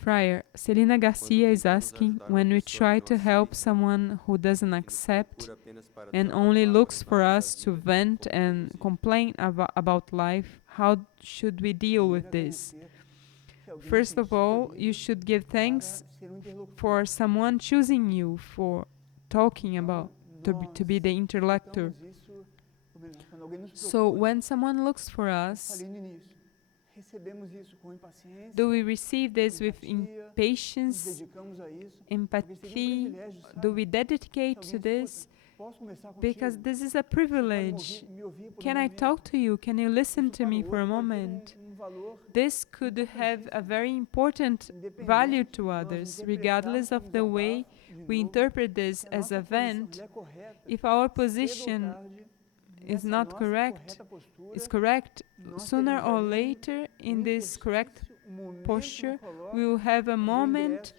Friar, Celina Garcia is asking, when we try to help someone who doesn't accept and only looks for us to vent and complain about life, how should we deal with this? First of all, you should give thanks for someone choosing you for talking about, to be the interlocutor. So when someone looks for us, do we receive this with impatience, empathy? Do we dedicate to this? Because this is a privilege. Can I talk to you? Can you listen to me for a moment? This could have a very important value to others, regardless of the way we interpret this as a vent. If our position is not correct, sooner or later, in this correct posture, we will have a moment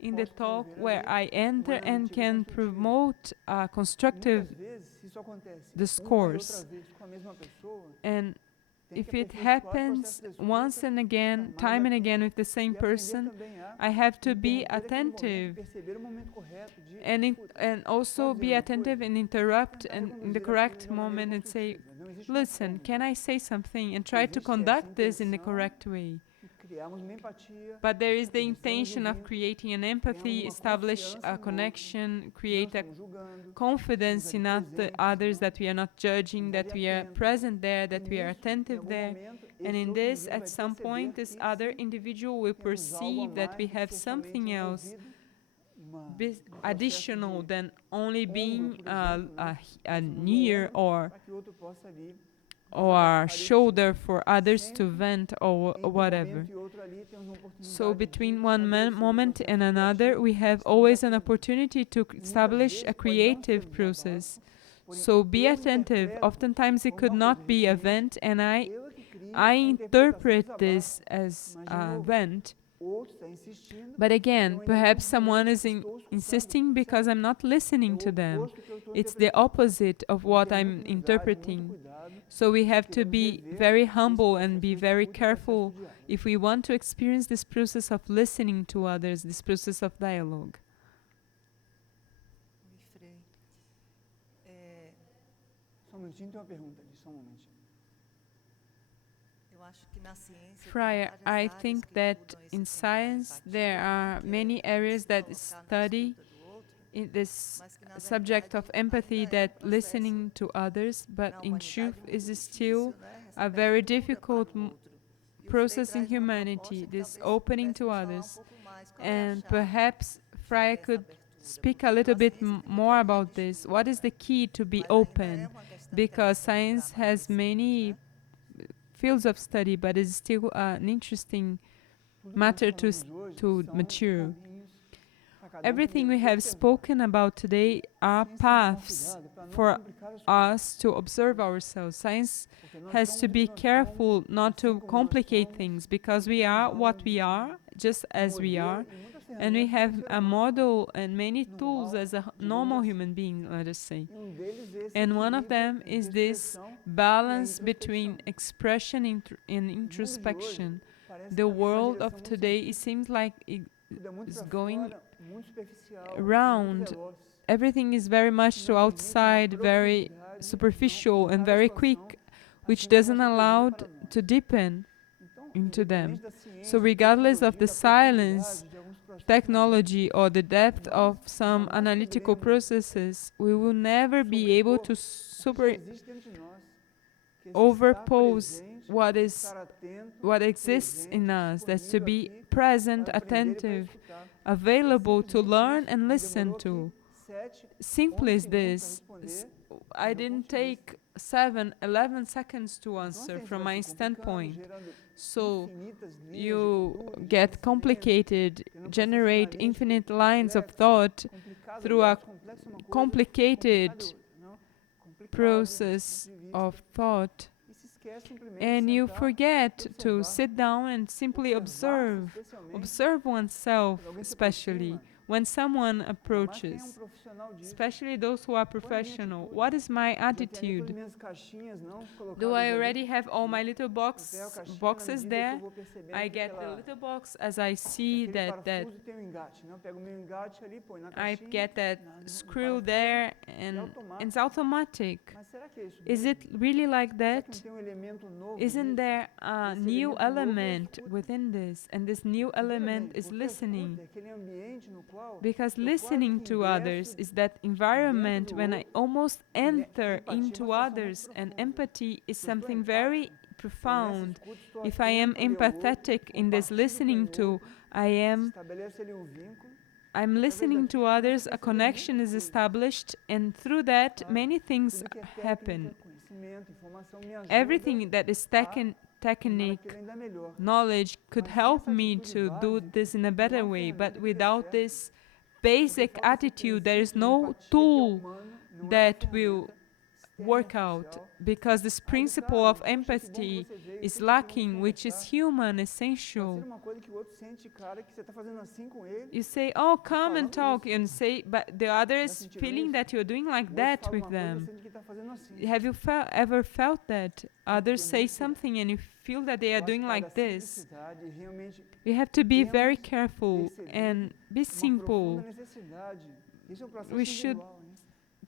in the talk where I enter and can promote a constructive discourse. And if it happens once and again, time and again with the same person, I have to be attentive and also be attentive and interrupt and in the correct moment and say, listen, can I say something? And try to conduct this in the correct way. But there is the intention of creating an empathy, establish a connection, create a confidence in the others, that we are not judging, that we are present there, that we are attentive there. And in this, at some point, this other individual will perceive that we have something else additional than only being a near or a shoulder for others to vent or whatever. So between one moment and another, we have always an opportunity to establish a creative process. So be attentive. Oftentimes it could not be a vent, and I interpret this as a vent. But again, perhaps someone is insisting because I'm not listening to them. It's the opposite of what I'm interpreting. So we have to be very humble and be very careful if we want to experience this process of listening to others, this process of dialogue. Friar, I think that in science there are many areas that study in this subject of empathy, that listening to others, but in truth is still a very difficult process in humanity, this opening to others. And perhaps Friar could speak a little bit more about this. What is the key to be open? Because science has many fields of study, but it's still an interesting matter to mature. Everything we have spoken about today are paths for us to observe ourselves. Science has to be careful not to complicate things, because we are what we are, just as we are, and we have a model and many tools as a normal human being, let us say. And one of them is this balance between expression and introspection. The world of today, it seems like it is going around. Everything is very much to outside, very superficial and very quick, which doesn't allow to deepen into them. So regardless of the silence, technology, or the depth of some analytical processes, we will never be able to overpose what exists in us. That's to be present, attentive, available to learn and listen to. Simple as this. I didn't take 11 seconds to answer from my standpoint. So you get complicated, generate infinite lines of thought through a complicated process of thought, and you forget to sit down and simply observe oneself, especially When someone Ainda mais quem é approaches, profissional disso. especially those who are Qual é a minha professional, atitude? what is my Já tenho todas attitude? minhas caixinhas não Do colocadas I ali. already have all my little Eu pego a caixinha na boxes medida que eu there? vou percebendo I que get the aquela, little box as I see aquele that parafuso tem um engate. Não? Eu pego o meu engate ali, põe na I caixinha, get that no screw parafuso, there, e and automático. it's automatic. Mas será que é isso Is mesmo? it really like Será que that? não tem um elemento novo Isn't nisso? there a Esse new elemento novo é a element escuta. within this? And this new E veja bem, element is porque a listening. escuta é aquele ambiente no qual Because eu quase listening que to others ingresso is that dentro environment do when I outro. almost E enter empatia é uma into situação muito others, and profunda. empathy is Se eu estou something very empático, eu nessa profound. escuta estou If I am atento ali ao outro, empathetic in this compartilho listening com o to, outro, I am estabelece ali um vínculo. I'm Através listening to daquilo começa a others, a perceber connection muita is coisa. established, and through that, Claro, many things tudo que é happen. técnica, conhecimento, informação me ajuda Everything that is a tornar technique, aquilo ainda melhor. knowledge could Mas sem help essa me atitude to do básica, this in a não há better way, ferramenta but que dê without certo. this Porque basic falta esse attitude, there is princípio de no empatia que é tool humano, não é uma that will ferramenta externa work out, artificial. because this Aí diz, principle ah, of poxa, que bom que empathy você veio, is sempre lacking, queremos which is conversar. human, Pode essential. ser uma coisa que o outro sente, cara, que você está fazendo assim com ele. You say, oh, come and falando talk, isso. and say, but the other Já is sentiram feeling isso? that you're doing O like outro that fala with uma coisa, them. sente que está fazendo assim. Have you ever felt that? Others ter say muito cuidado. something and you feel that they Eu are acho doing que vai like da this. simplicidade e realmente We have to be very temos careful percebido and be uma profunda simple. necessidade. Isso é um processo We should individual, hein?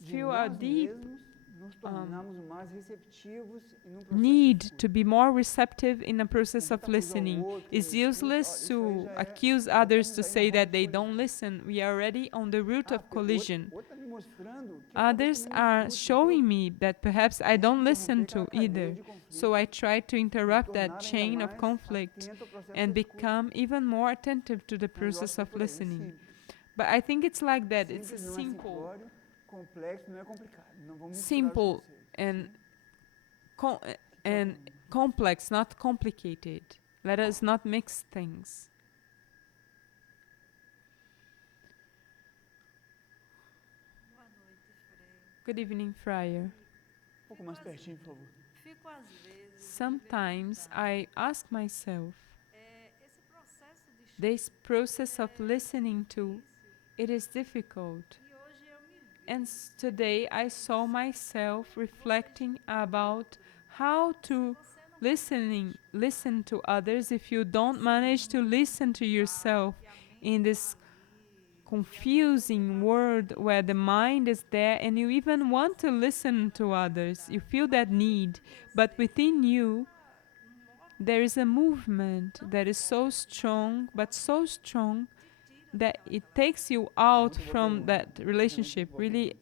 De feel a nós deep mesmos nos tornarmos mais receptivos e num processo de need escuta. to be more receptive in a process Não of tenta acusar o listening. outro que It's não escuta, ó, useless isso aí to já é, accuse já others estamos to aí na say roda that de they collisão. don't listen. We are already on the root Ah, of porque o collision. outro está me mostrando que talvez Others também não are escute, showing então me that perhaps I tento don't listen interromper aquela to cadeia either. de conflito, So I try to me interrupt that tornar ainda chain of mais conflict atento ao processo and da escuta. become even more attentive to the Mas eu acho process que é of por aí, é listening. simples. But I think it's like that. It's Simples não é simple, simplório, complexo não é complicado. Não vamos misturar os simple conceitos. and né? co- and complex, not complicated. Let us not mix things. Boa noite, Frei. Good evening, Friar. Um pouco mais pertinho, por favor. Fico às vezes. Sometimes I ask myself, Esse processo de escuta this process of listening to, it is difficult. e hoje eu me vi And today I saw myself reflecting about how to listen to others if you don't manage to listen to yourself in this confusing world where the mind is there and you even want to listen to others. You feel that need, but within you there is a movement that is so strong, but so strong that it takes you out from that relationship. Really,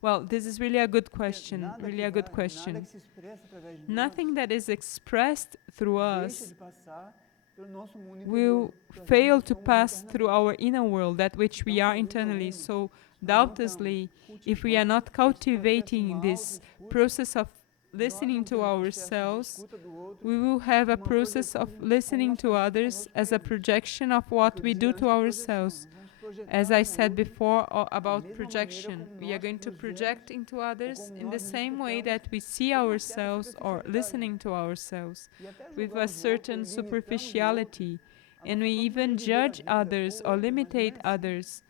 well, this is really a good question. Nada Really que a good nada question. que se expressa através de nós Nothing that is expressed through deixa us de passar pelo nosso mundo will interior, que nós fail to somos pass through internamente. our inner world, that which we Então, are sem dúvida internally. alguma, So, se nós não doubtlessly, estamos if we are not cultivando esse cultivating processo this autoescuta, process of nós listening não to temos processo de ourselves, escuta do outro, we will have a uma process projeção of de como listening nós to fazemos others conosco as a mesmos. projection of O what que eu we dizia do antes to da ourselves. projeção, nós vamos projetar As I no said outro before mesma about maneira projection, como we are nós going to nos project vemos into others como in nós the nos same way escutamos that we see com uma certa ourselves or superficialidade. listening to ourselves E até with julgamos a o outro, certain limitamos o outro, superficiality. a And nossa we própria even maneira de ver a judge vida, others ou or outra, mas não é limitate assim. others.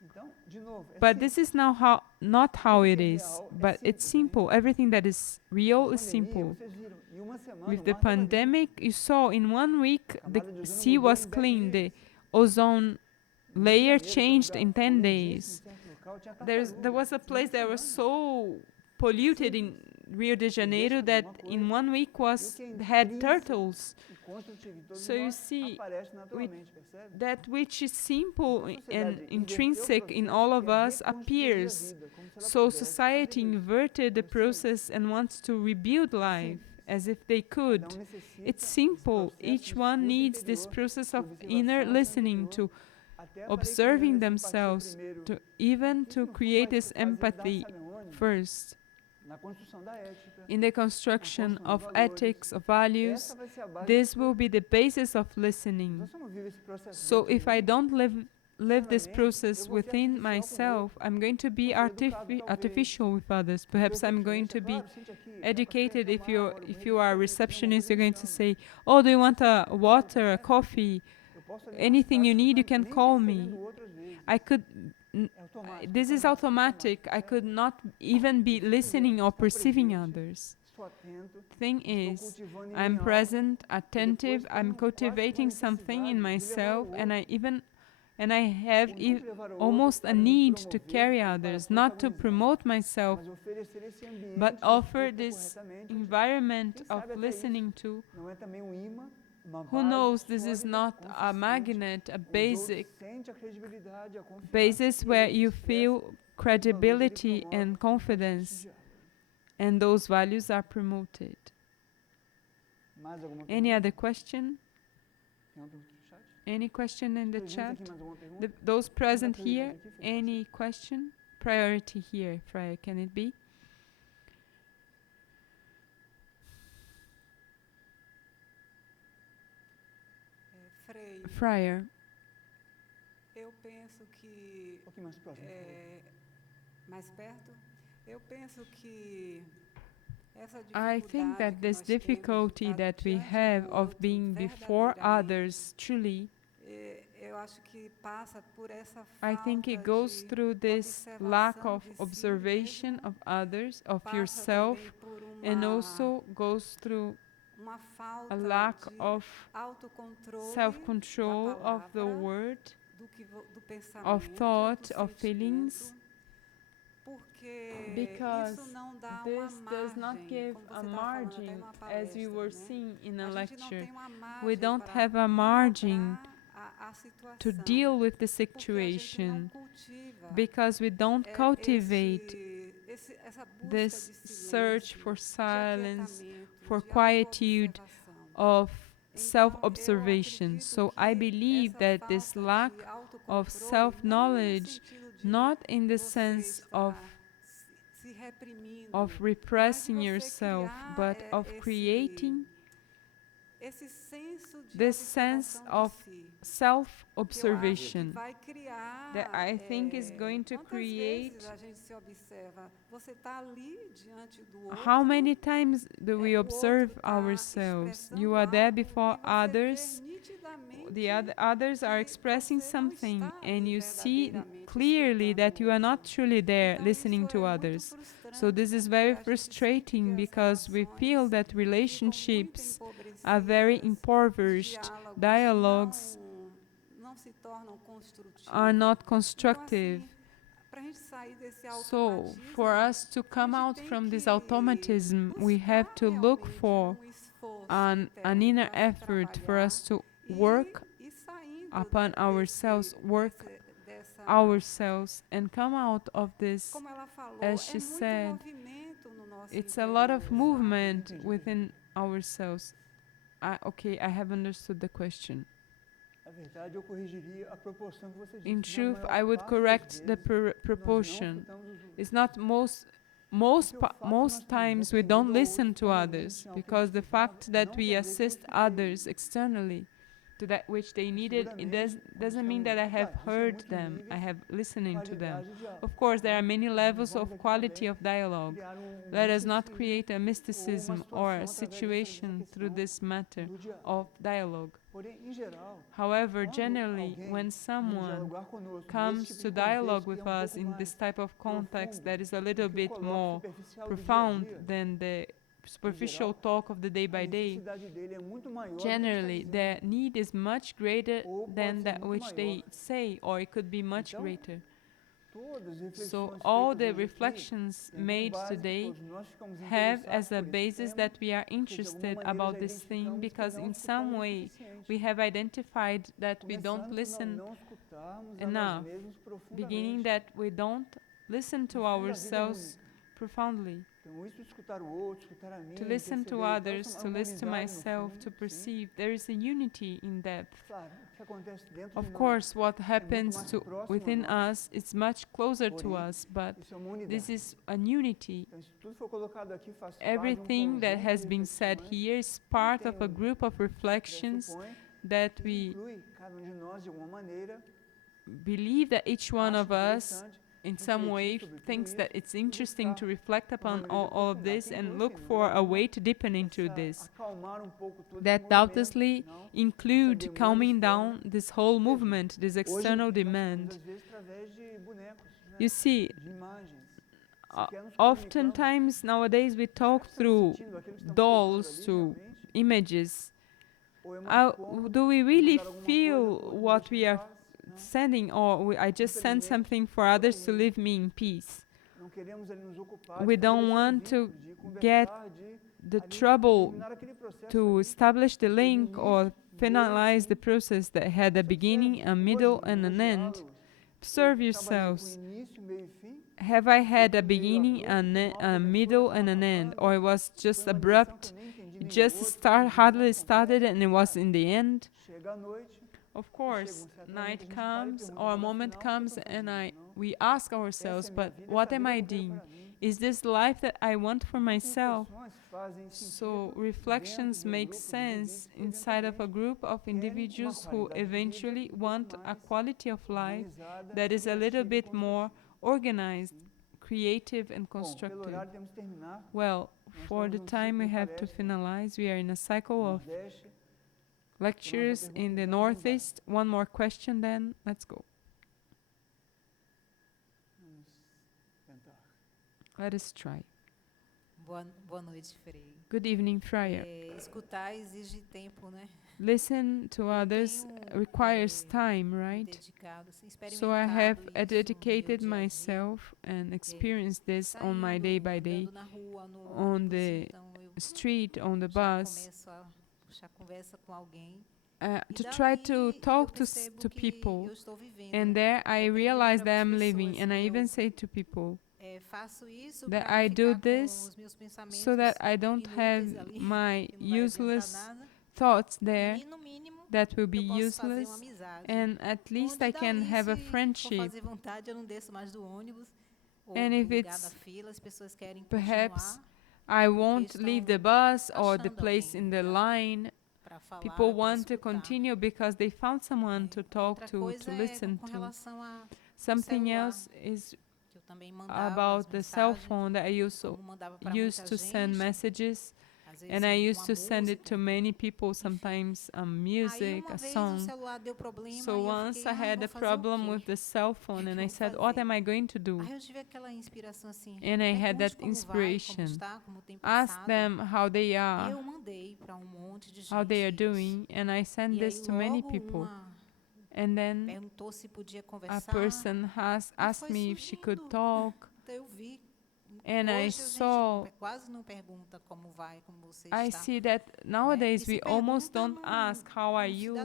Então, de novo, é But simples. this is now not how Tudo it que é is, real é but it's simples, né? simple. Everything that is Com a real is pandemia, simple. vocês viram, em uma semana With o the mar estava limpo. pandemic, you saw in 1 week A the camada de ozônio sea mudou was em 10 clean, the dias. ozone No Rio de layer Janeiro, que é um changed lugar in 10 poludíssimo, days. em certo local, tinha There was a tartaruga. place Em uma that was semana. so polluted in Rio de Janeiro that in 1 week E o que é had intrínseco turtles. e construtivo de todos So you nós see, aparece naturalmente, percebe? That which is simple Então, a and sociedade inverteu o intrinsic in processo all e of quer us reconstruir a appears. vida, como se ela So pudesse society fazer isso. inverted the Como sempre. process and wants to rebuild life as if they could. Cada necessita It's desse simple. processo de Each escuta one needs this interior, process de of observação inner ao seu listening interior, to até para ir observing criando essa empatia themselves, primeiro. to even Isso, to no fundo, create vai this se fazer dar, empathy sabe aonde? first Na construção da ética. in the construction construção of de valores. ethics, of values. Essa vai ser a base This de will tudo. be the basis of listening. Então, se eu não vivo esse processo So dentro if de I mim, don't live this externamente, process eu vou ser within artificial com o myself, outro. I'm going to be Vou ser educado, talvez. artificial with others. Perhaps I'm going to be Claro, sente aqui, quer um café, educated. quer If uma you água, if banheiro you are a diferente, não, receptionist, uma you're going coisa to me chama. say, "Oh, do you want a water, a coffee?" Eu anything you need, you can call me. I could, this is automatic. I could not even be listening or perceiving others. Thing is, I'm present, attentive, I'm cultivating something in myself, and I have almost a need to carry others, not to promote myself, but offer this environment of listening to. Who knows, this is not a magnet, a basis where you feel credibility and confidence, and those values are promoted. Any other question? Any question in the chat? Those present here, any question? Priority here, Friar, can it be? Friar. Eu penso que mais perto. Eu penso que I think that this difficulty that we have of being before others truly, I think it goes through this lack of observation of others, of yourself, and also goes through a lack of self-control of the word, of thought, of feelings, because this does not give a margin, as we were seeing in a lecture. We don't have a margin to deal with the situation because we don't cultivate this search for silence, for quietude, of self-observation. So I believe that this lack of self-knowledge, not in the sense of repressing yourself, but of creating this sense of self-observation that I think is going to create. How many times do we observe ourselves? You are there before others, the others are expressing something, and you see clearly that you are not truly there listening to others. So this is very frustrating because we feel that relationships are very impoverished, dialogues are not constructive. So, for us to come out from this automatism, we have to look for an inner effort for us to work upon ourselves, and come out of this. As she said, it's a lot of movement within ourselves. Okay, I have understood the question. In truth, I would correct the proportion. It's not most times we don't listen to others, because the fact that we assist others externally to that which they needed, it doesn't mean that I have heard them, I have listening to them. Of course, there are many levels of quality of dialogue. Let us not create a mysticism or a situation through this matter of dialogue. However, generally, when someone comes to dialogue with us in this type of context that is a little bit more profound than the superficial talk of the day by day, generally their need is much greater than that which they say, or it could be much greater. So all the reflections made today have as a basis that we are interested about this thing, because in some way we have identified that we don't listen enough, beginning that we don't listen to ourselves profoundly. To listen to others, to listen to myself, to perceive. There is a unity in depth. Of course, what happens within us is much closer to us, but this is a unity. Everything that has been said here is part of a group of reflections that we believe that each one of us in some way thinks that it's interesting to reflect upon all of this and look for a way to deepen into this. That doubtlessly include calming down this whole movement, this external demand. You see, oftentimes nowadays we talk through dolls, through images. Do we really feel what we are sending, or I just send something for others to leave me in peace? We don't want to get the trouble to establish the link or finalize the process that had a beginning, a middle, and an end. Observe yourselves. Have I had a beginning, a middle, and an end? Or it was just abrupt, hardly started and it was in the end? Of course, night comes or a moment comes and we ask ourselves, but what am I doing? Is this life that I want for myself? So reflections make sense inside of a group of individuals who eventually want a quality of life that is a little bit more organized, creative, and constructive. Well, for the time we have to finalize, we are in a cycle of lectures in the Northeast. One more question then, let's go. Let us try. Boa noite, Frei. Good evening, Friar. Escutar exige tempo, né? Listen to others requires time, right? So I have dedicated myself and experienced this on my day by day, on the street, on the bus, to try to talk to people. And there I realize that I'm living, and I even say to people that I do this so that I don't have my useless thoughts there that will be useless, and at least I can have a friendship. And if it's perhaps I won't leave the bus or the place in the line, people want to continue because they found someone to talk to listen to. Something else is about the cell phone that I used to send messages, and I used to send it to many people, sometimes music, a song. So once I had a problem with the cell phone and I said, what am I going to do? And I had that inspiration. Ask them how they are, how they are doing, and I sent this to many people. And then a person asked me if she could talk, and I see that nowadays we almost don't ask, how are you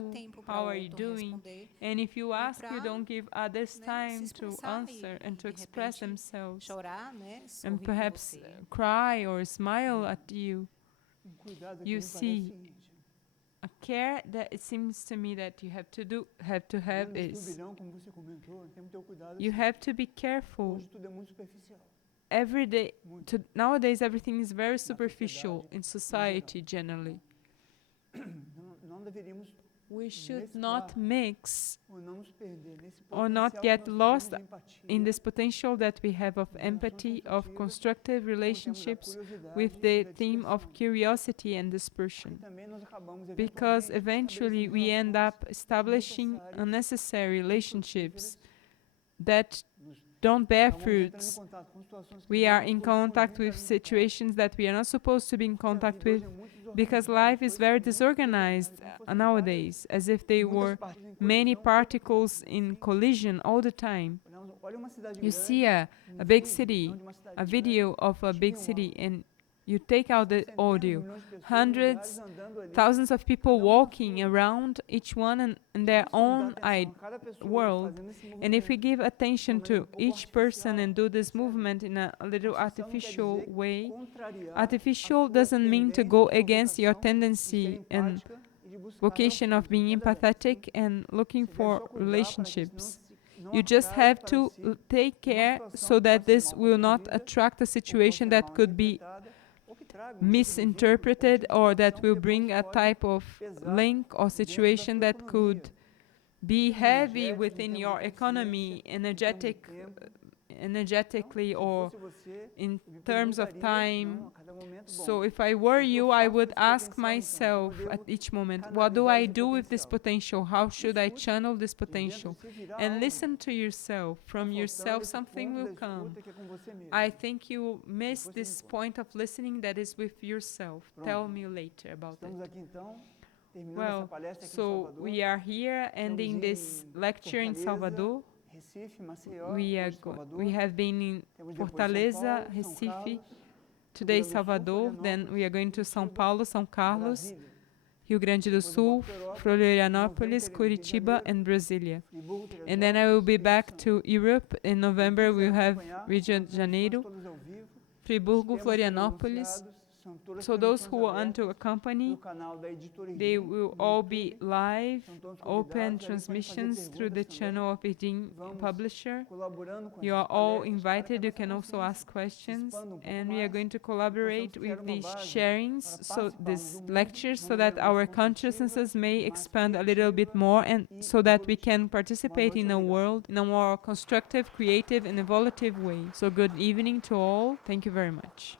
doing? And if you ask, you don't give others time to answer and to express themselves, and perhaps cry or smile at you. You see, a care that it seems to me that you have to have is you have to be careful. Every day, nowadays everything is very superficial in society generally. We should not mix or not get lost in this potential that we have of empathy, of constructive relationships with the theme of curiosity and dispersion. Because eventually we end up establishing unnecessary relationships that don't bear fruits. We are in contact with situations that we are not supposed to be in contact with, because life is very disorganized nowadays, as if they were many particles in collision all the time. You see a big city, a video of a big city, and you take out the audio. Hundreds, thousands of people walking around, each one in their own world. And if we give attention to each person and do this movement in a little artificial way, artificial doesn't mean to go against your tendency and vocation of being empathetic and looking for relationships. You just have to take care so that this will not attract a situation that could be misinterpreted, or that will bring a type of link or situation that could be heavy within your economy, energetic energetically Se or fosse você, in eu me terms of perguntaria, time. não, a cada momento, So bom, if I were o que eu you, I faço would com esse ask potencial, então? myself Como eu at devo each moment, what do canalizar I esse do with this potencial? potential? How should I Escute, channel this de dentro de potential? si virá And algo. listen to yourself. Tá From faltando yourself, esse something ponto da will come. escuta que é com você mesmo. I think you miss Depois você me this conta. point of listening that is with yourself. Pronto. Tell me later about Estamos it. aqui então, terminando Well, essa palestra aqui em so Salvador. we are here ending Estamos this em lecture in Fortaleza, Salvador. Recife, Maceió, We hoje Salvador. have been in Temos depois São Fortaleza, Paulo, São Recife, Carlos, today Rio Grande do Sul, Salvador, then we are going to São Curitiba, Paulo, São Carlos, Brasília. Rio Grande do Depois eu Sul, volto para a Europa. Em Florianópolis, novembro teremos Rio de Curitiba, Janeiro, and Brasilia. Friburgo, And then I will be Teresópolis, back Espírito to Europe. In November, Santo. Quem we'll quiser have acompanhar, Rio de são transmissões Janeiro, todas ao vivo. Friburgo, Os temas serão Florianópolis. anunciados, são todas So those who transmissões want to abertas accompany, no canal da Editora they Irdin, will no all YouTube. be live, São todos open convidados, ali podem fazer transmissions through the perguntas channel também. of Irdin Vamos Publisher. colaborando com You essas are all palestras para que a invited. You nossa can also consciência ask questions, expanda pouco and we are mais, going to possamos collaborate criar with uma these base sharings, para so participarmos these do mundo lectures, de so uma that maneira our mais construtiva, consciousnesses may mais expand a little bit criativa more, and e so that we evolutiva. can Boa participate noite, in a obrigado. world in a more constructive, creative, and evolutive way. So good evening to all. Thank you very much.